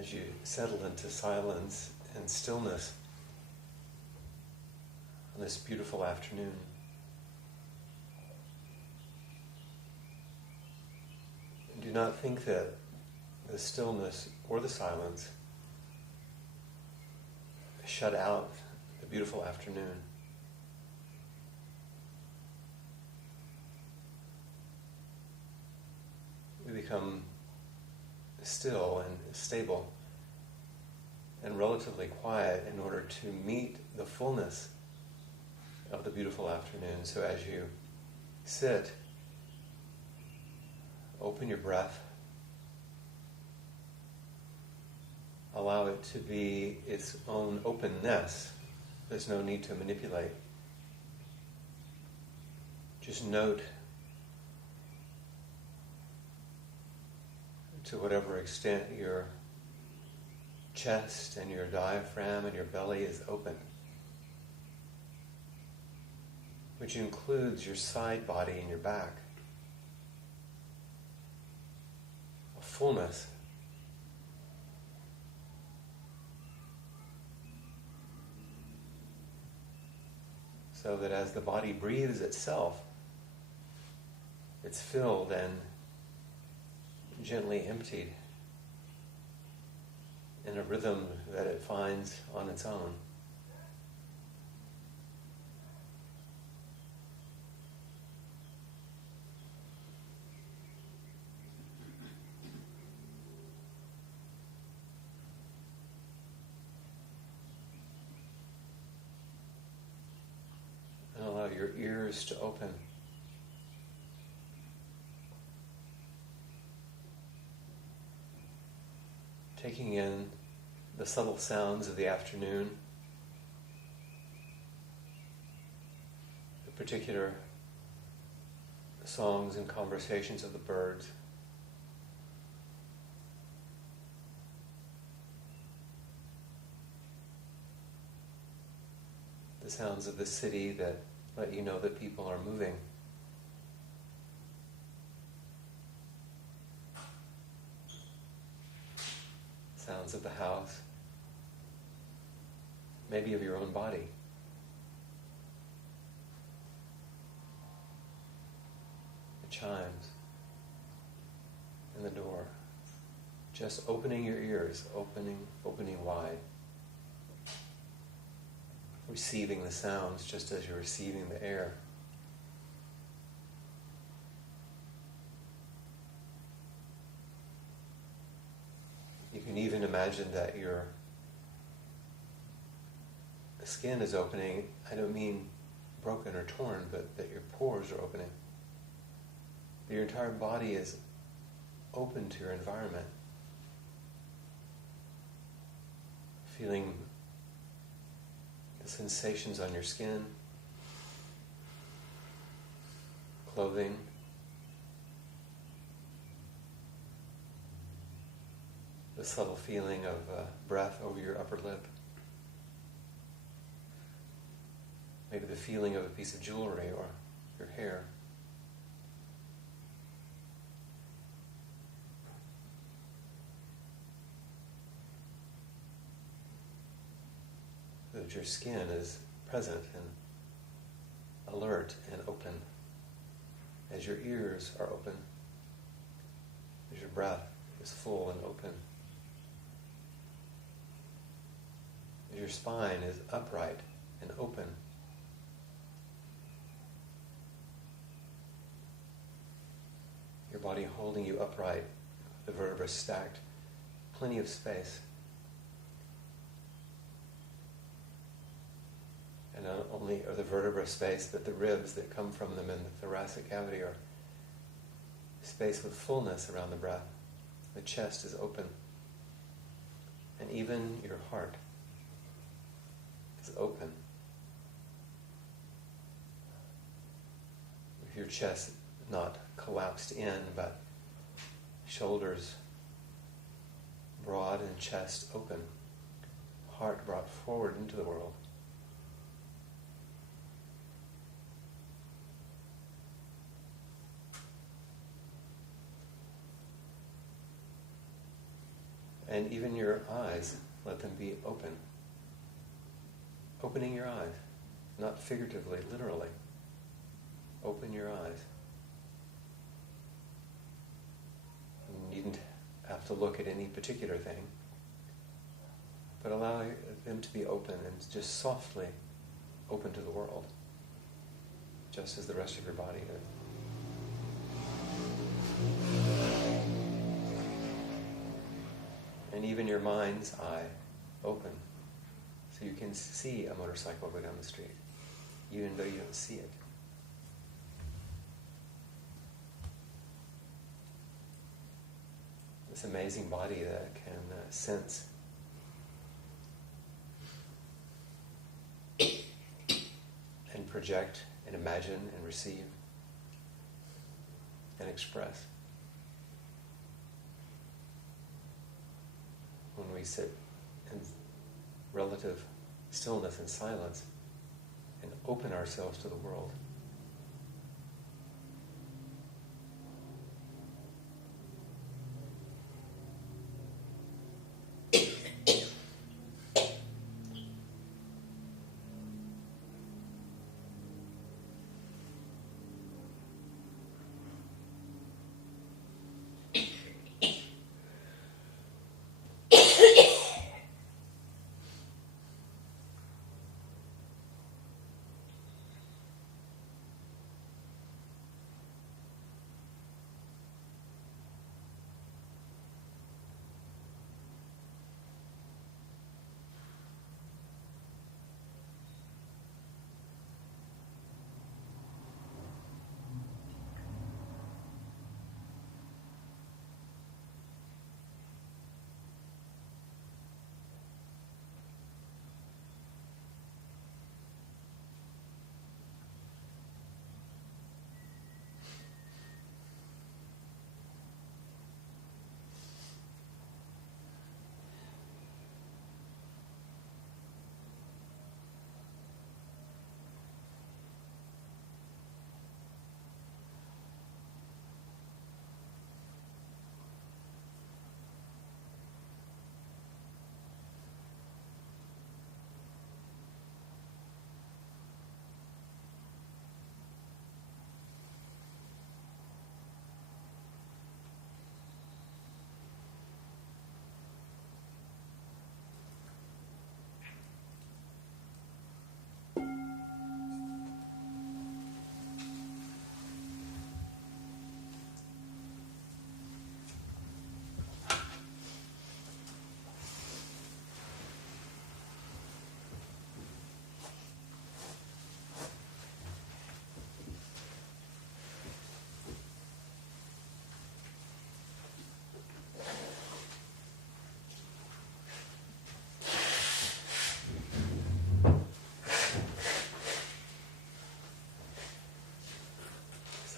as you settle into silence and stillness on this beautiful afternoon. Do not think that the stillness or the silence shut out the beautiful afternoon. We become still and stable and relatively quiet in order to meet the fullness of the beautiful afternoon. So as you sit, open your breath. Allow it to be its own openness. There's no need to manipulate. Just note, to whatever extent your chest and your diaphragm and your belly is open, which includes your side body and your back. A fullness. So that as the body breathes itself, it's filled and gently emptied in a rhythm that it finds on its own. And allow your ears to open. Taking in the subtle sounds of the afternoon, the particular songs and conversations of the birds, the sounds of the city that let you know that people are moving. Sounds of the house, maybe of your own body. The chimes and the door. Just opening your ears, opening wide. Receiving the sounds just as you're receiving the air. You can even imagine that your skin is opening. I don't mean broken or torn, but that your pores are opening. Your entire body is open to your environment. Feeling the sensations on your skin, clothing, the subtle feeling of breath over your upper lip. Maybe the feeling of a piece of jewelry or your hair. That your skin is present and alert and open, as your ears are open, as your breath is full and open. Your spine is upright and open. Your body holding you upright, the vertebrae stacked, plenty of space. And not only are the vertebrae space, but the ribs that come from them in the thoracic cavity are space with fullness around the breath. The chest is open. And even your heart is open. With your chest not collapsed in, but shoulders broad and chest open. Heart brought forward into the world. And even your eyes, let them be open. Opening your eyes, not figuratively, literally. Open your eyes. You needn't have to look at any particular thing, but allow them to be open and just softly open to the world, just as the rest of your body is. And even your mind's eye open, so you can see a motorcycle go down the street, even though you don't see it. This amazing body that can sense and project and imagine and receive and express. When we sit in relative stillness and silence and open ourselves to the world.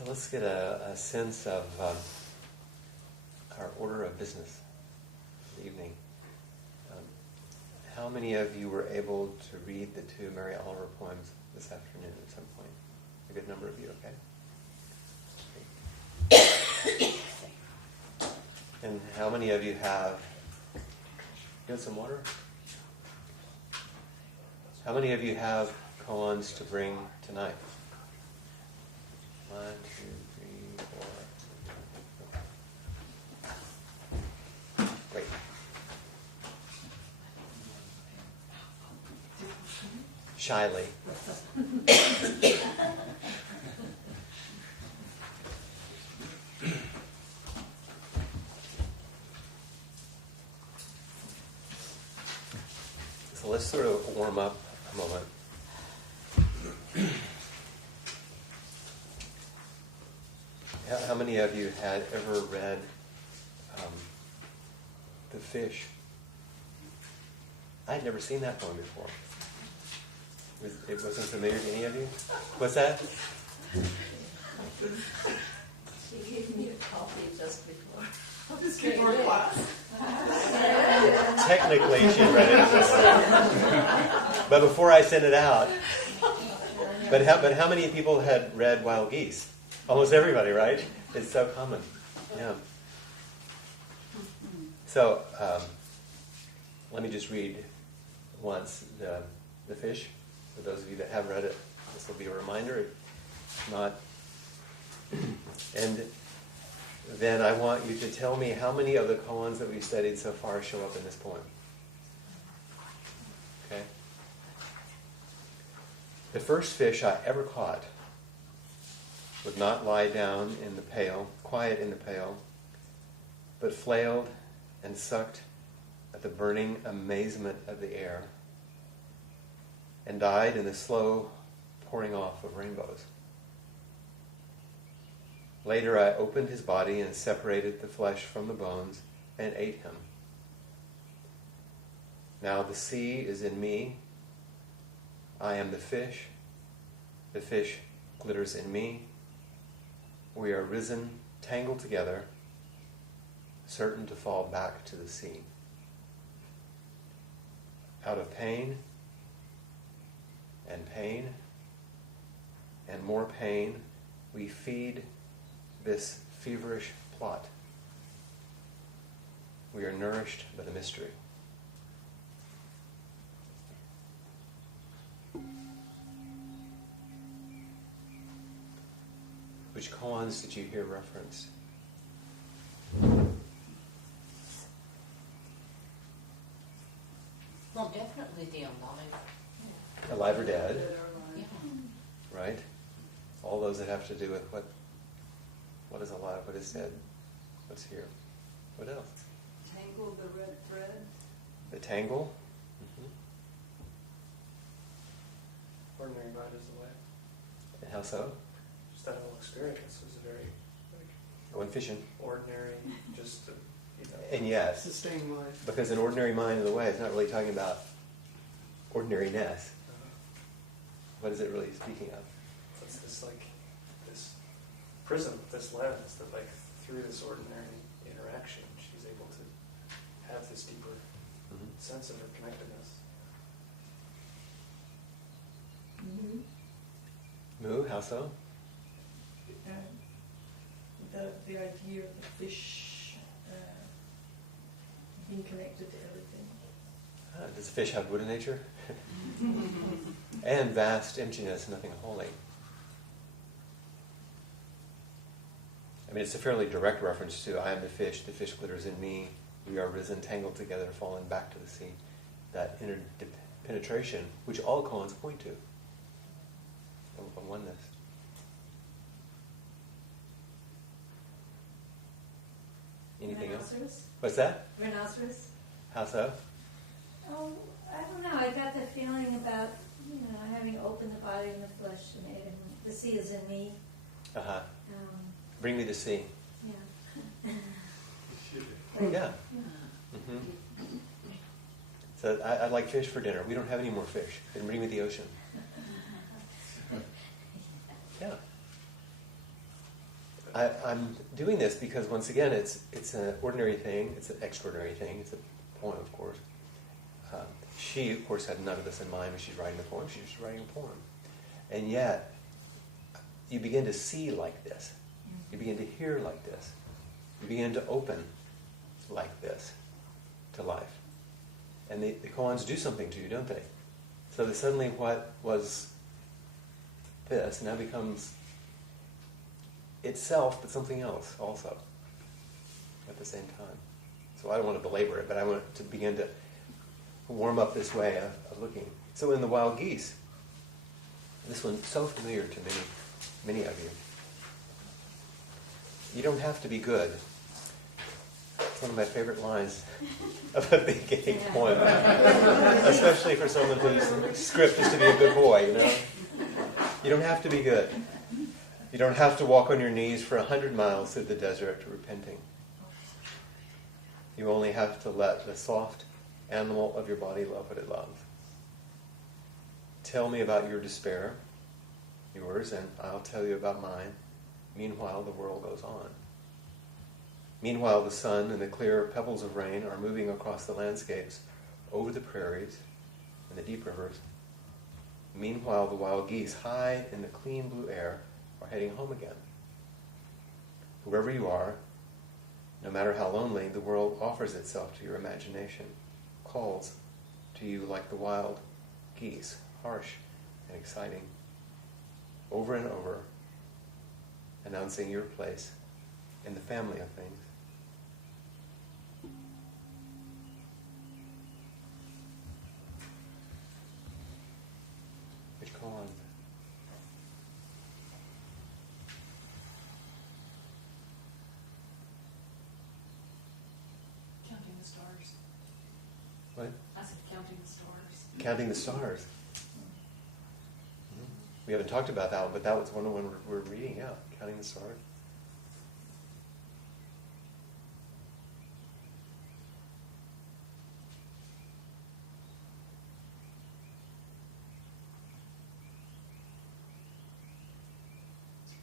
So let's get a sense of our order of business this evening. How many of you were able to read the 2 Mary Oliver poems this afternoon at some point? A good number of you, okay? And how many of you have... You want some water? How many of you have koans to bring tonight? 1, 2, 3, 4. Great. Shyly. So let's sort of warm up a moment. How many of you had ever read The Fish? I had never seen that poem before. It wasn't familiar to any of you? What's that? She gave me a copy just before. Just before class. Technically, she read it. But before I sent it out. But how many people had read Wild Geese? Almost everybody, right? It's so common. Yeah. So, let me just read once the fish. For those of you that have read it, this will be a reminder. If not, and then I want you to tell me how many of the koans that we've studied so far show up in this poem. Okay? The first fish I ever caught would not lie down in the pail, quiet in the pail, but flailed and sucked at the burning amazement of the air, and died in the slow pouring off of rainbows. Later I opened his body and separated the flesh from the bones and ate him. Now the sea is in me. I am the fish glitters in me. We are risen, tangled together, certain to fall back to the sea. Out of pain and more pain, we feed this feverish plot. We are nourished by the mystery. Which koans did you hear referenced? Well, definitely the alive. Alive or dead, Yeah. right? All those that have to do with what is alive, what is dead, what's here. What else? Tangle the red thread. The tangle. Ordinary mind is the way. And how so? Just that whole experience was very Going fishing. ordinary, just to, And yet, Sustain life. because an ordinary mind of the way is not really talking about ordinariness. What is it really speaking of? it's this this prism, this lens that through this ordinary interaction, she's able to have this deeper sense of her connectedness. Moo, how so? The idea of the fish being connected to everything. Does the fish have Buddha nature? And vast emptiness, nothing holy. I mean, it's a fairly direct reference to I am the fish glitters in me, we are risen, tangled together, fallen back to the sea. That interpenetration, which all koans point to, of oneness. Anything else? Rhinoceros? What's that? Rhinoceros? How so? Oh, I don't know. I got the feeling about, having opened the body and the flesh and ate him. The sea is in me. Uh-huh. Bring me the sea. Yeah. Yeah. Mm-hmm. So I'd like fish for dinner. We don't have any more fish. Then bring me the ocean. Yeah. I'm doing this because, once again, it's an ordinary thing. It's an extraordinary thing. It's a poem, of course. She, of course, had none of this in mind when she's writing the poem. She's just writing a poem. And yet, you begin to see like this. You begin to hear like this. You begin to open like this to life. And the koans do something to you, don't they? So that suddenly what was this now becomes itself, but something else also at the same time. So I don't want to belabor it, but I want to begin to warm up this way of looking. So in the wild geese, this one's so familiar to many of you. You don't have to be good. It's one of my favorite lines of a big gay poem, especially for someone whose script is to be a good boy, You don't have to be good. You don't have to walk on your knees for 100 miles through the desert repenting. You only have to let the soft animal of your body love what it loves. Tell me about your despair, yours, and I'll tell you about mine. Meanwhile, the world goes on. Meanwhile, the sun and the clear pebbles of rain are moving across the landscapes, over the prairies and the deep rivers. Meanwhile, the wild geese, high in the clean blue air, are heading home again. Whoever you are, no matter how lonely, the world offers itself to your imagination, calls to you like the wild geese, harsh and exciting, over and over, announcing your place in the family of things. Which koan? Counting the stars. What? I said counting the stars. Counting the stars. We haven't talked about that one, but that was one we're reading, yeah, Counting the Stars.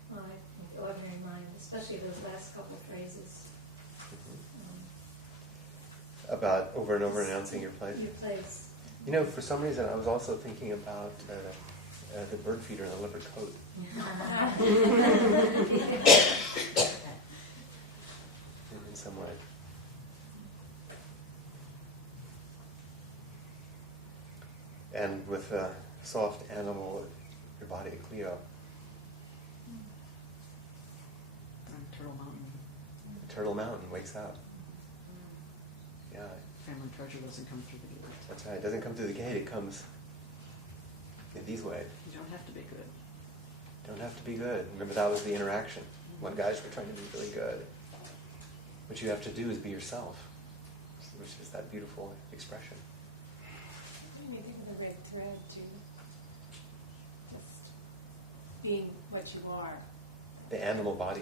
Well, I think the ordinary mind, especially those last couple of phrases. About over and over announcing your place. Your place. You know, for some reason, I was also thinking about the bird feeder in the leopard coat. In some way. And with a soft animal, your body, Cleo. Turtle Mountain. Turtle Mountain wakes up. Yeah, Family treasure doesn't come through the gate. that's right. It doesn't come through the gate, it comes in these ways. You don't have to be good. Don't have to be good. Remember, that was the interaction. When guys were trying to be really good. What you have to do is be yourself, which is that beautiful expression. Maybe with a red thread too. Just being what you are. The animal body,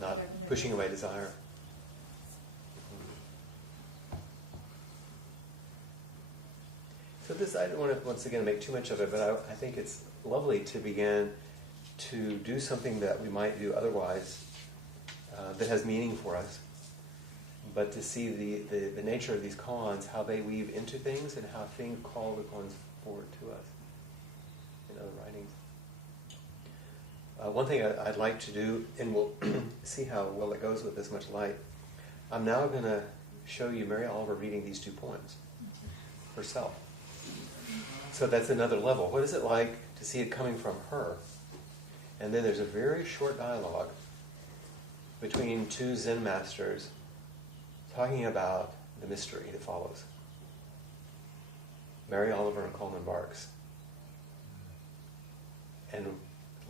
not pushing away desire. So this, I don't want to, once again, make too much of it, but I think it's lovely to begin to do something that we might do otherwise that has meaning for us, but to see the nature of these koans, how they weave into things and how things call the koans forward to us in other writings. One thing I'd like to do, and we'll see how well it goes with this much light, I'm now going to show you Mary Oliver reading these two poems herself. So that's another level. What is it like to see it coming from her? And then there's a very short dialogue between two Zen masters talking about the mystery that follows. Mary Oliver and Coleman Barks. And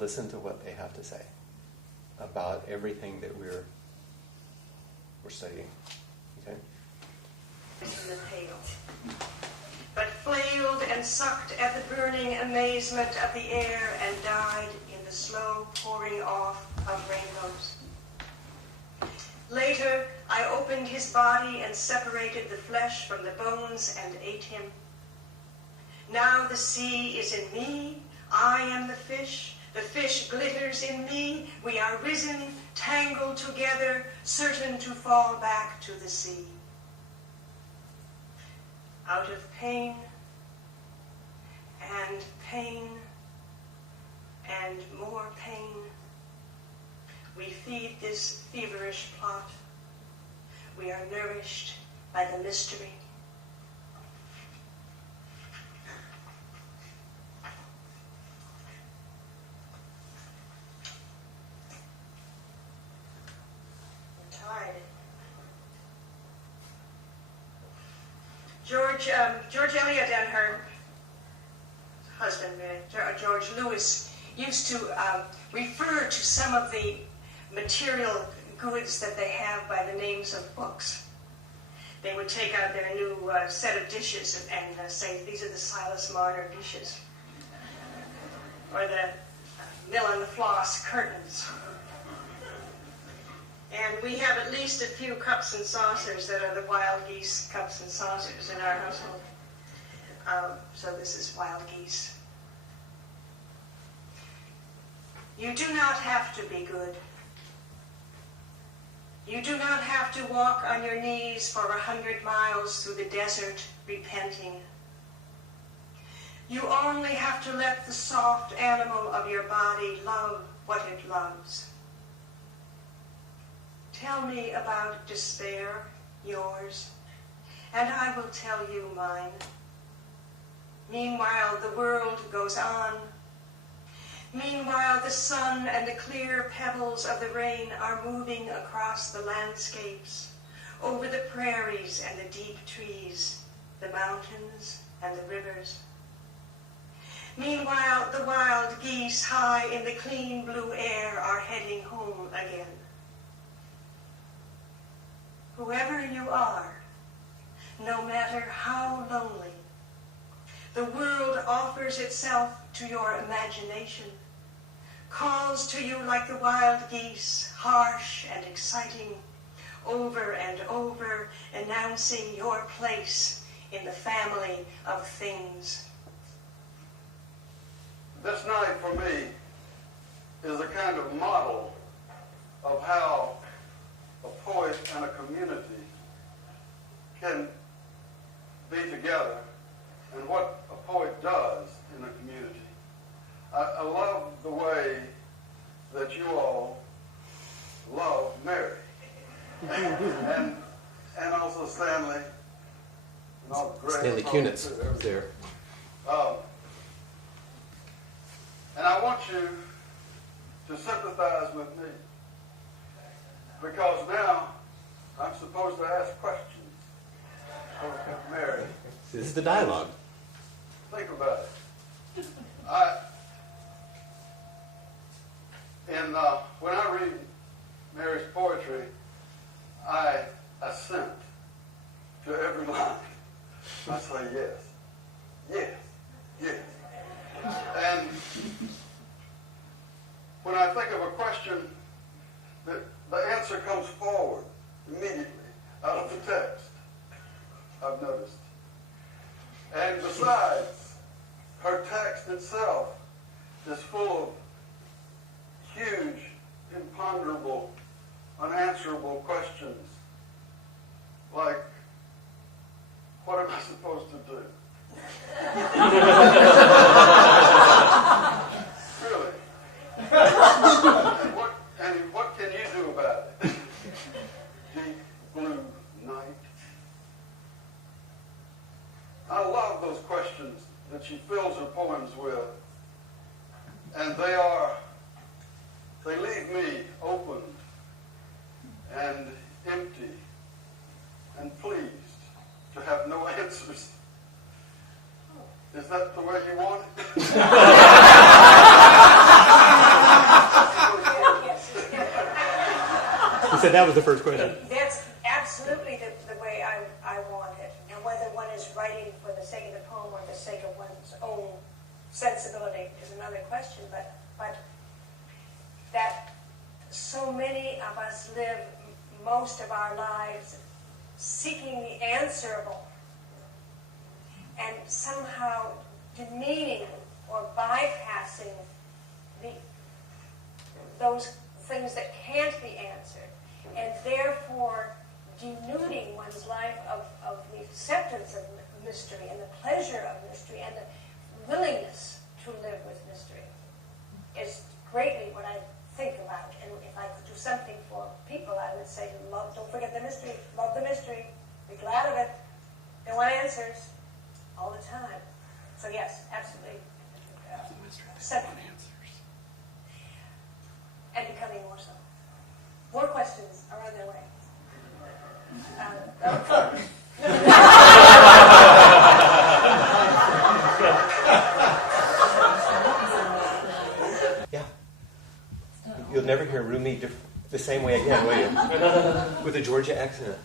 listen to what they have to say about everything that we're studying. Okay? In the pail, but flailed and sucked at the burning amazement of the air and died in the slow pouring off of rainbows. Later, I opened his body and separated the flesh from the bones and ate him. Now the sea is in me, I am the fish glitters in me, we are risen, tangled together, certain to fall back to the sea. Out of pain, and pain, and more pain, we feed this feverish plot. We are nourished by the mystery. I'm tired. George Eliot and her husband, George Lewis, used to refer to some of the material goods that they have by the names of books. They would take out their new set of dishes and say, these are the Silas Marner dishes. Or the Mill and the Floss curtains. And we have at least a few cups and saucers that are the wild geese cups and saucers in our household. So this is wild geese. You do not have to be good. You do not have to walk on your knees for 100 miles through the desert repenting. You only have to let the soft animal of your body love what it loves. Tell me about despair, yours, and I will tell you mine. Meanwhile, the world goes on. Meanwhile, the sun and the clear pebbles of the rain are moving across the landscapes, over the prairies and the deep trees, the mountains and the rivers. Meanwhile, the wild geese high in the clean blue air are heading home again. Whoever you are, no matter how lonely, the world offers itself to your imagination, calls to you like the wild geese, harsh and exciting, over and over, announcing your place in the family of things. This night for me is a kind of model of how a poet and a community can be together and what a poet does in a community. I love the way that you all love Mary and also Stanley and all the great Stanley Kunitz was there. And I want you to sympathize with me, because now I'm supposed to ask questions of Mary. This is the dialogue. Think about it. When I read Mary's poetry, I assent to every line. I say yes, yes, yes. And when I think of a question, the answer comes forward immediately out of the text, I've noticed. And besides, her text itself is full of huge, imponderable, unanswerable questions, like, what am I supposed to do? Really? And what can you do about it? Deep blue night. I love those questions that she fills her poems with, and they leave me open and empty and pleased to have no answers. Is that the way you want it? You said that was the first question. That's absolutely the way I want it. Now, whether one is writing for the sake of the poem or the sake of one's own sensibility is another question, but that so many of us live most of our lives seeking the answerable and somehow demeaning or bypassing those things that can't be answered, and therefore denuding one's life of the acceptance of mystery and the pleasure of mystery and the willingness to live with mystery is greatly what I think about. And if I could do something for people, I would say, don't forget the mystery, love the mystery, be glad of it. They want answers all the time. So yes, absolutely. And becoming more so. More questions are on their way. Yeah. You'll never hear Rumi the same way again, will you? With a Georgia accent.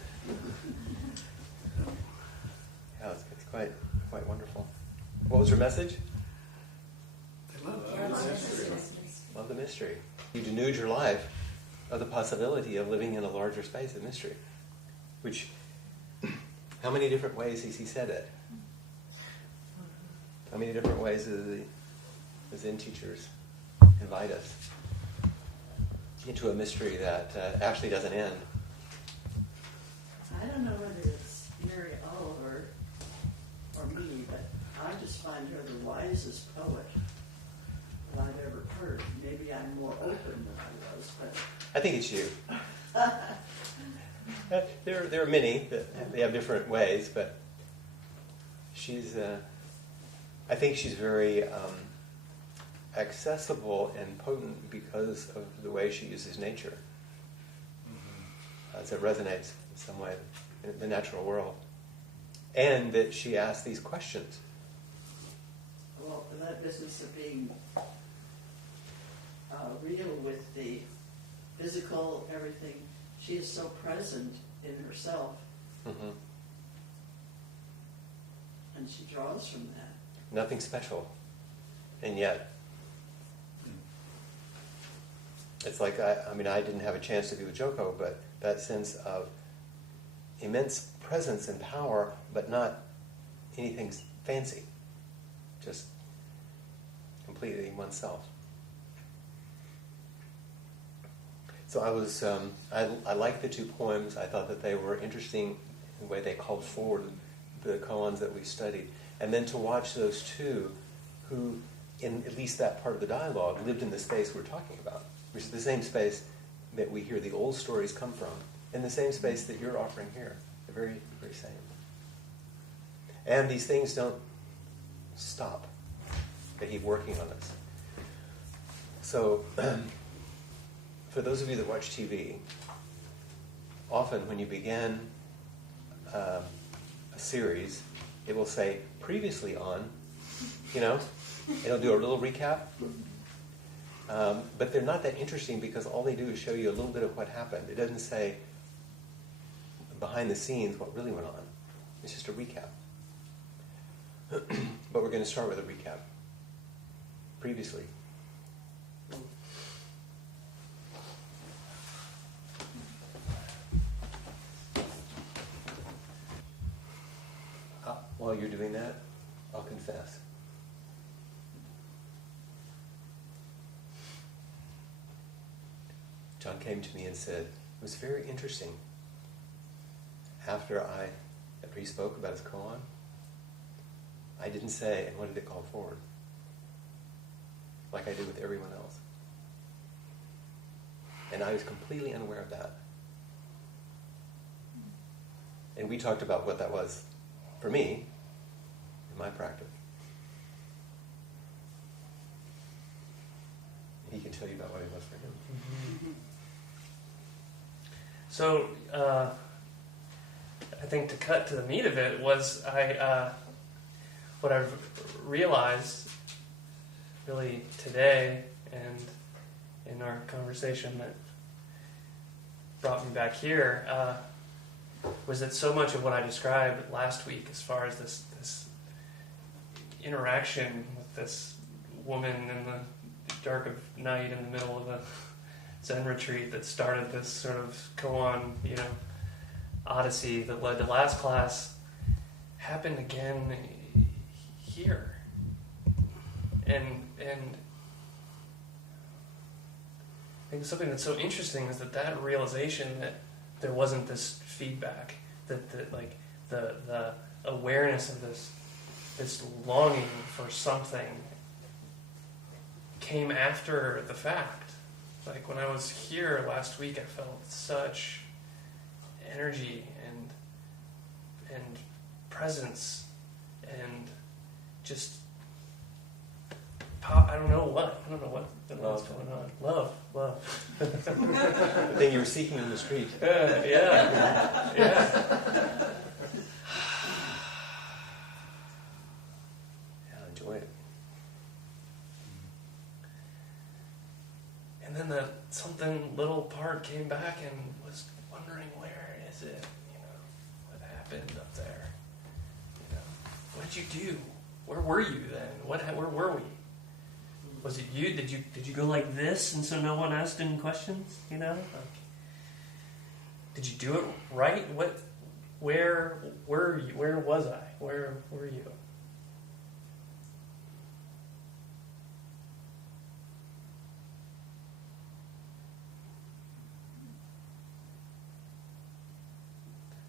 Yeah, it's quite wonderful. What was her message? Love the mystery. You denude your life of the possibility of living in a larger space of mystery. Which, how many different ways has he said it? How many different ways do the Zen teachers invite us into a mystery that actually doesn't end? I don't know whether it's Mary Oliver or me, but I just find her the wisest poet that I've ever heard. Maybe I'm more open than I was, but I think it's you. There are many that they have different ways, but she's. I think she's very accessible and potent because of the way she uses nature. So it resonates in some way in the natural world, and that she asks these questions. Well, that business of being real with the physical, everything, she is so present in herself, and she draws from that. Nothing special, and yet it's like I didn't have a chance to be with Joko, but that sense of immense presence and power, but not anything fancy, just completely oneself. So I liked the two poems. I thought that they were interesting in the way they called forward the koans that we studied. And then to watch those two who, in at least that part of the dialogue, lived in the space we're talking about, which is the same space that we hear the old stories come from, in the same space that you're offering here, the very, very same. And these things don't stop. They keep working on us. So, for those of you that watch TV, often when you begin a series, it will say, previously on, it'll do a little recap. But they're not that interesting because all they do is show you a little bit of what happened. It doesn't say behind the scenes what really went on. It's just a recap. But we're going to start with a recap. Previously. While you're doing that, I'll confess. John came to me and said, it was very interesting. After he spoke about his koan, I didn't say, and what did it call forward? Like I did with everyone else. And I was completely unaware of that. And we talked about what that was for me, in my practice. He can tell you about what it was for him. So, I think to cut to the meat of it was what I've realized really today and in our conversation that brought me back here was that so much of what I described last week as far as this interaction with this woman in the dark of night in the middle of a Zen retreat that started this sort of koan, odyssey that led to last class happened again here. And I think something that's so interesting is that realization that there wasn't this feedback, that like the awareness of this longing for something came after the fact. Like when I was here last week, I felt such energy and presence and just pop. I don't know what was going on. Love. The thing you were seeking in the street. Yeah. Enjoy it. And then the something little part came back and was wondering, where is it? What happened up there? What did you do? Where were you then? Where were we? Was it you? Did you go like this, and so no one asked any questions? Did you do it right? Where were you? Where was I? Where were you?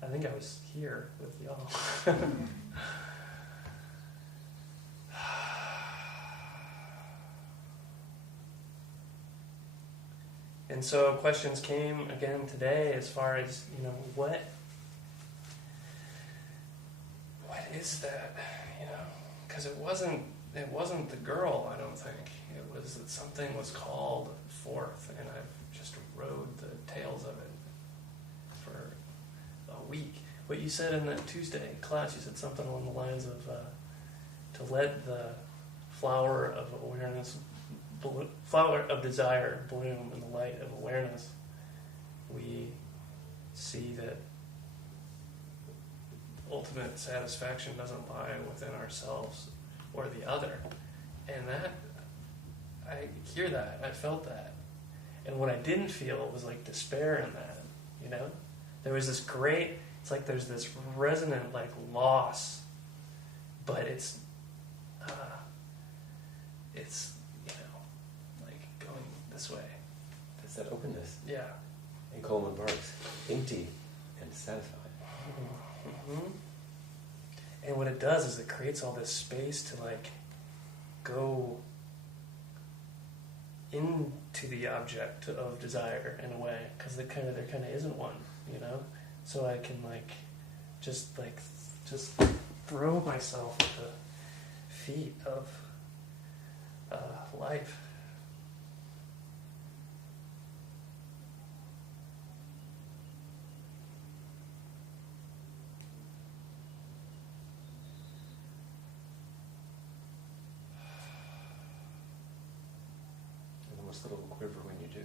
I think I was here with y'all. And so questions came again today as far as, what is that? Because it wasn't the girl, I don't think. It was that something was called forth, and I've just rode the tails of it for a week. What you said in that Tuesday class, you said something along the lines of to let the flower of awareness, flower of desire bloom in the light of awareness. We see that ultimate satisfaction doesn't lie within ourselves or the other. And that, I hear that, I felt that. And what I didn't feel was like despair in that, There was this great, it's like there's this resonant like loss, but it's like going this way. It's that openness. Yeah. And Coleman Barks, empty and satisfied. Mm-hmm. And what it does is it creates all this space to like go into the object of desire in a way, because there kind of isn't one, So I can just throw myself at the feet of life. A little quiver when you do.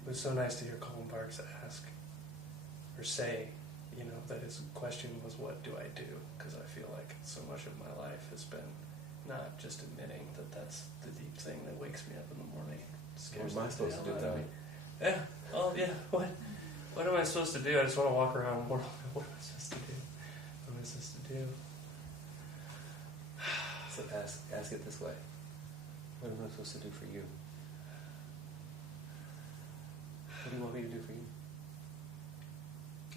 It was so nice to hear Colin Parks ask, or say, that his question was, what do I do? Because I feel like so much of my life has been not just admitting that that's the deep thing that wakes me up in the morning. What am I supposed to do though? Yeah. Oh, yeah. What am I supposed to do? I just want to walk around the world. What am I supposed to do? What am I supposed to do? So ask it this way. What am I supposed to do for you? What do you want me to do for you?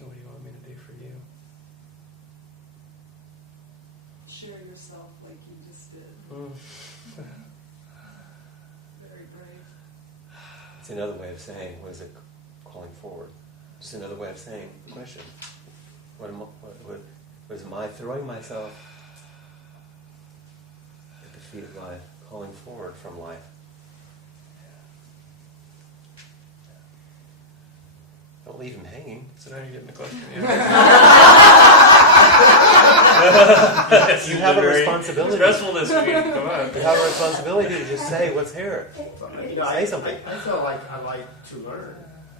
What do you want me to do for you? Share yourself like you just did. Very brave. It's another way of saying, what is it calling forward? Just another way of saying the question. What am I throwing myself at the feet of life, calling forward from life? Don't leave him hanging. So now you're getting the question. You have a responsibility. Stressful this week. Come on. You have a responsibility to just say what's here. Say something. I feel like I like to learn,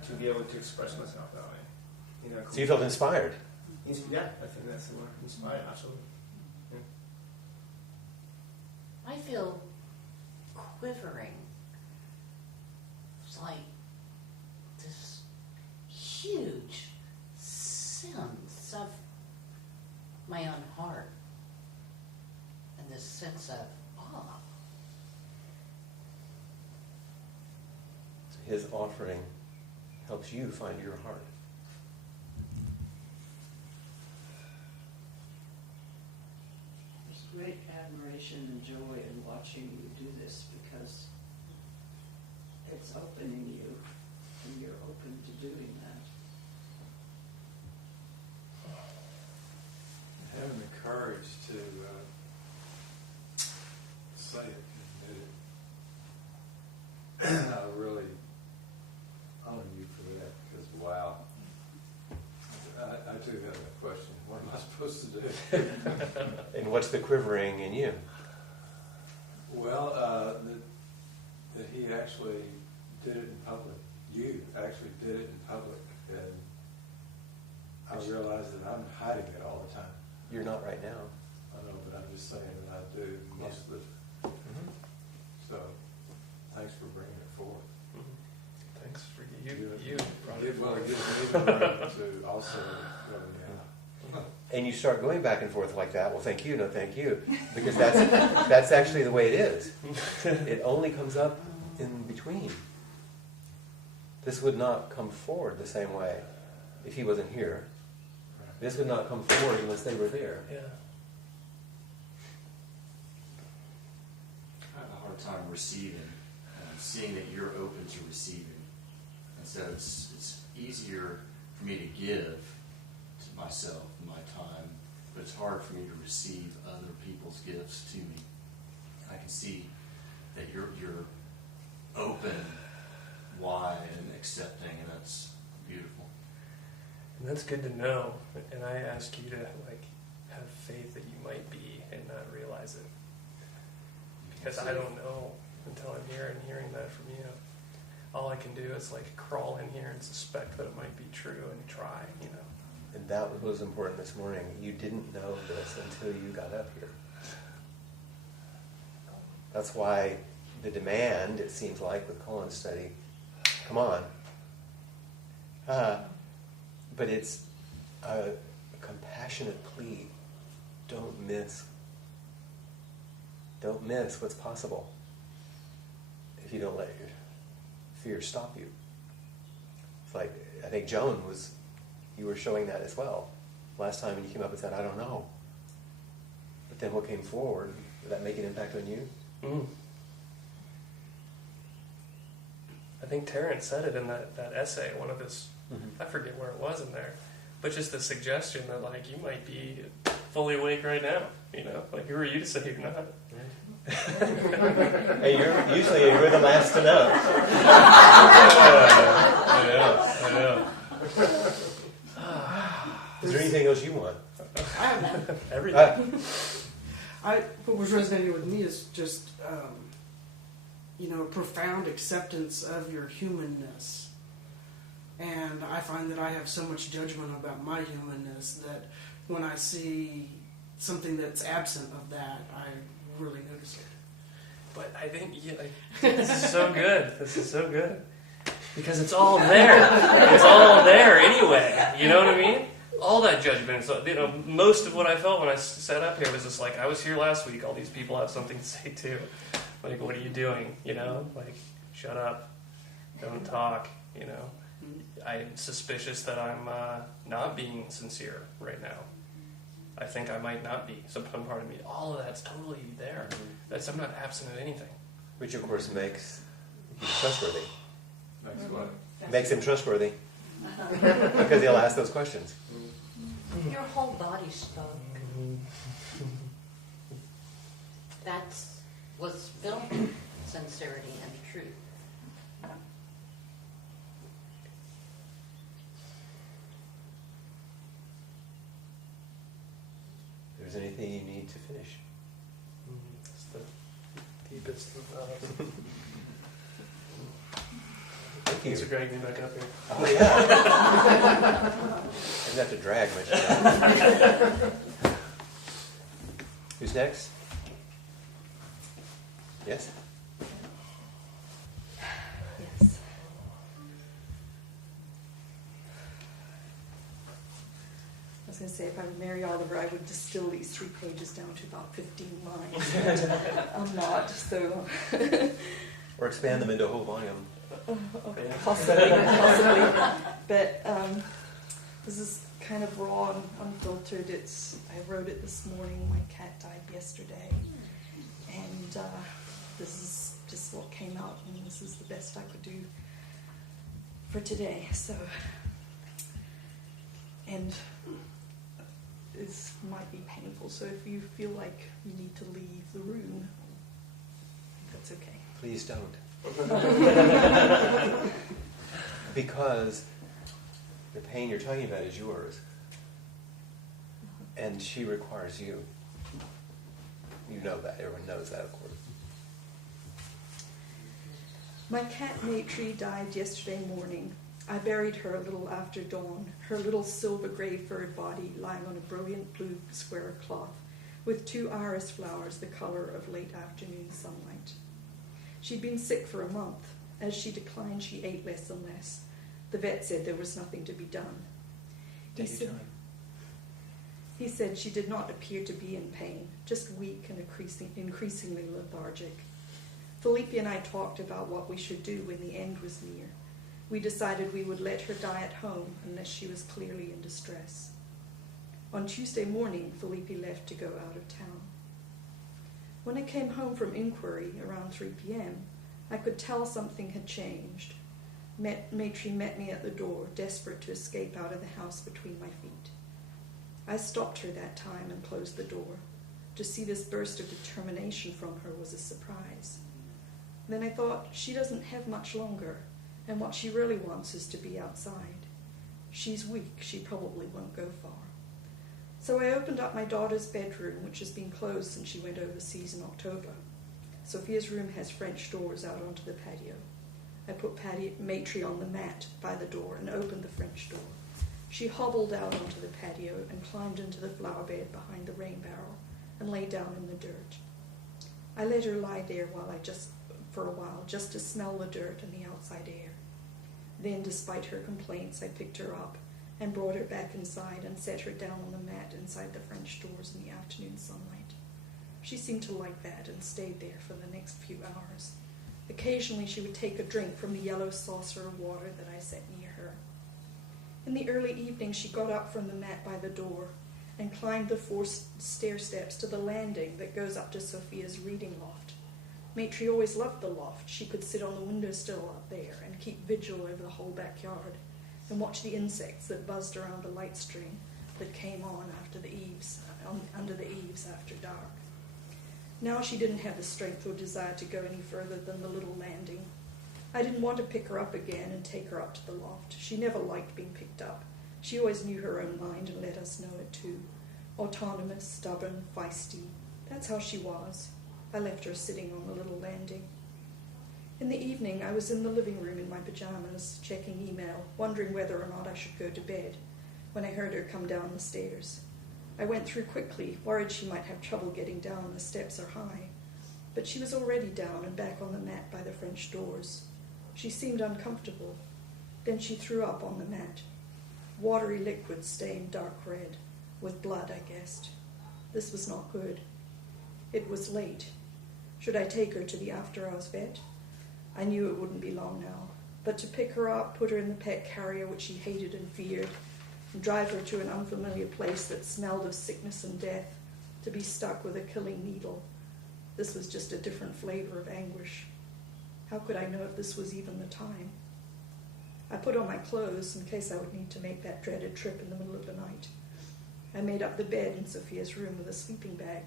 to be able to express myself that way. So you felt inspired? Yeah, I think that's the word. Inspired, absolutely. I feel quivering. It's like this huge sense of my own heart and this sense of awe. So his offering helps you find your heart. There's great admiration and joy in watching you do this because it's opening you and you're open to doing that. Having the courage to say it and admit it. I really honor you for that because, wow. I too have that question. What am I supposed to do? And what's the quivering in you? Well, that he actually did it in public. You actually did it in public. And realize that I'm hiding it all the time. You're not right now. I know, but I'm just saying that I do most of it. Mm-hmm. So, thanks for bringing it forward. Thanks for you brought it It forward. gives me the room to also go, yeah. And you start going back and forth like that. Well, thank you, no, thank you, because that's actually the way it is. It only comes up in between. This would not come forward the same way if he wasn't here. This would not come forward unless they were there. Yeah. I have a hard time receiving, seeing that you're open to receiving. And so it's easier for me to give to myself my time, but it's hard for me to receive other people's gifts to me. I can see that you're open, wide, and accepting, and that's beautiful. And that's good to know. And I ask you to have faith that you might be and not realize it. Because I don't know until I'm here and hearing that from you. All I can do is crawl in here and suspect that it might be true and try, And that was important this morning. You didn't know this until you got up here. That's why the demand, it seems like, with Koan's study, come on. But it's a compassionate plea. Don't miss what's possible if you don't let your fear stop you. It's like, I think Joan you were showing that as well. Last time when you came up and said, I don't know. But then what came forward, did that make an impact on you? Mm. I think Tarrant said it in that essay, one of his, I forget where it was in there, but just the suggestion that you might be fully awake right now, who are you to say you're not? Hey, you're the last to know. I know. Is there anything else you want? I have everything. What was resonating with me is just, a profound acceptance of your humanness. And I find that I have so much judgment about my humanness that when I see something that's absent of that, I really notice it. But I think this is so good. This is so good. Because it's all there. It's all there anyway. You know what I mean? All that judgment. So, most of what I felt when I sat up here was just I was here last week. All these people have something to say too. What are you doing? Shut up. Don't talk. I'm suspicious that I'm not being sincere right now. I think I might not be. Some part of me. All of that's totally there. I'm not absent of anything. Which, of course, makes you trustworthy. Makes what? Makes him trustworthy. Because he'll ask those questions. Your whole body spoke. That's what's building sincerity and truth. If there's anything you need to finish. That's the deepest of love. Thanks for dragging me back up here. Oh, yeah. I didn't have to drag much. Who's next? Yes? Yes. I was going to say, if I were Mary Oliver, I would distill these 3 pages down to about 15 lines. I'm not, so... Or expand them into a whole volume. Okay, possibly. But this is kind of raw and unfiltered. I wrote it this morning. My cat died yesterday. And this is just what came out, and this is the best I could do for today. So, and this might be painful, so if you feel like you need to leave the room, that's okay. Please don't. Because the pain you're talking about is yours. And she requires you. You know that. Everyone knows that, of course. My cat Matri died yesterday morning. I buried her a little after dawn, her little silver grey furred body lying on a brilliant blue square of cloth, with 2 iris flowers the colour of late afternoon sunlight. She'd been sick for a month. As she declined, she ate less and less. The vet said there was nothing to be done. He said she did not appear to be in pain, just weak and increasingly lethargic. Felipe and I talked about what we should do when the end was near. We decided we would let her die at home unless she was clearly in distress. On Tuesday morning, Felipe left to go out of town. When I came home from inquiry around 3 p.m., I could tell something had changed. Matri met me at the door, desperate to escape out of the house between my feet. I stopped her that time and closed the door. To see this burst of determination from her was a surprise. Then I thought, she doesn't have much longer, and what she really wants is to be outside. She's weak, she probably won't go far. So I opened up my daughter's bedroom, which has been closed since she went overseas in October. Sophia's room has French doors out onto the patio. I put Matri on the mat by the door and opened the French door. She hobbled out onto the patio and climbed into the flower bed behind the rain barrel and lay down in the dirt. I let her lie there for a while, just to smell the dirt and the outside air. Then, despite her complaints, I picked her up and brought her back inside and set her down on the mat inside the French doors in the afternoon sunlight. She seemed to like that and stayed there for the next few hours. Occasionally she would take a drink from the yellow saucer of water that I set near her. In the early evening she got up from the mat by the door and climbed the 4 stair steps to the landing that goes up to Sophia's reading loft. Matri always loved the loft. She could sit on the windowsill up there and keep vigil over the whole backyard and watch the insects that buzzed around the light string that came on under the eaves after dark. Now she didn't have the strength or desire to go any further than the little landing. I didn't want to pick her up again and take her up to the loft. She never liked being picked up. She always knew her own mind and let us know it too. Autonomous, stubborn, feisty. That's how she was. I left her sitting on the little landing. In the evening, I was in the living room in my pajamas, checking email, wondering whether or not I should go to bed, when I heard her come down the stairs. I went through quickly, worried she might have trouble getting down. The steps are high. But she was already down and back on the mat by the French doors. She seemed uncomfortable. Then she threw up on the mat. Watery liquid stained dark red, with blood, I guessed. This was not good. It was late. Should I take her to the after-hours vet? I knew it wouldn't be long now. But to pick her up, put her in the pet carrier which she hated and feared, and drive her to an unfamiliar place that smelled of sickness and death, to be stuck with a killing needle. This was just a different flavor of anguish. How could I know if this was even the time? I put on my clothes in case I would need to make that dreaded trip in the middle of the night. I made up the bed in Sophia's room with a sleeping bag,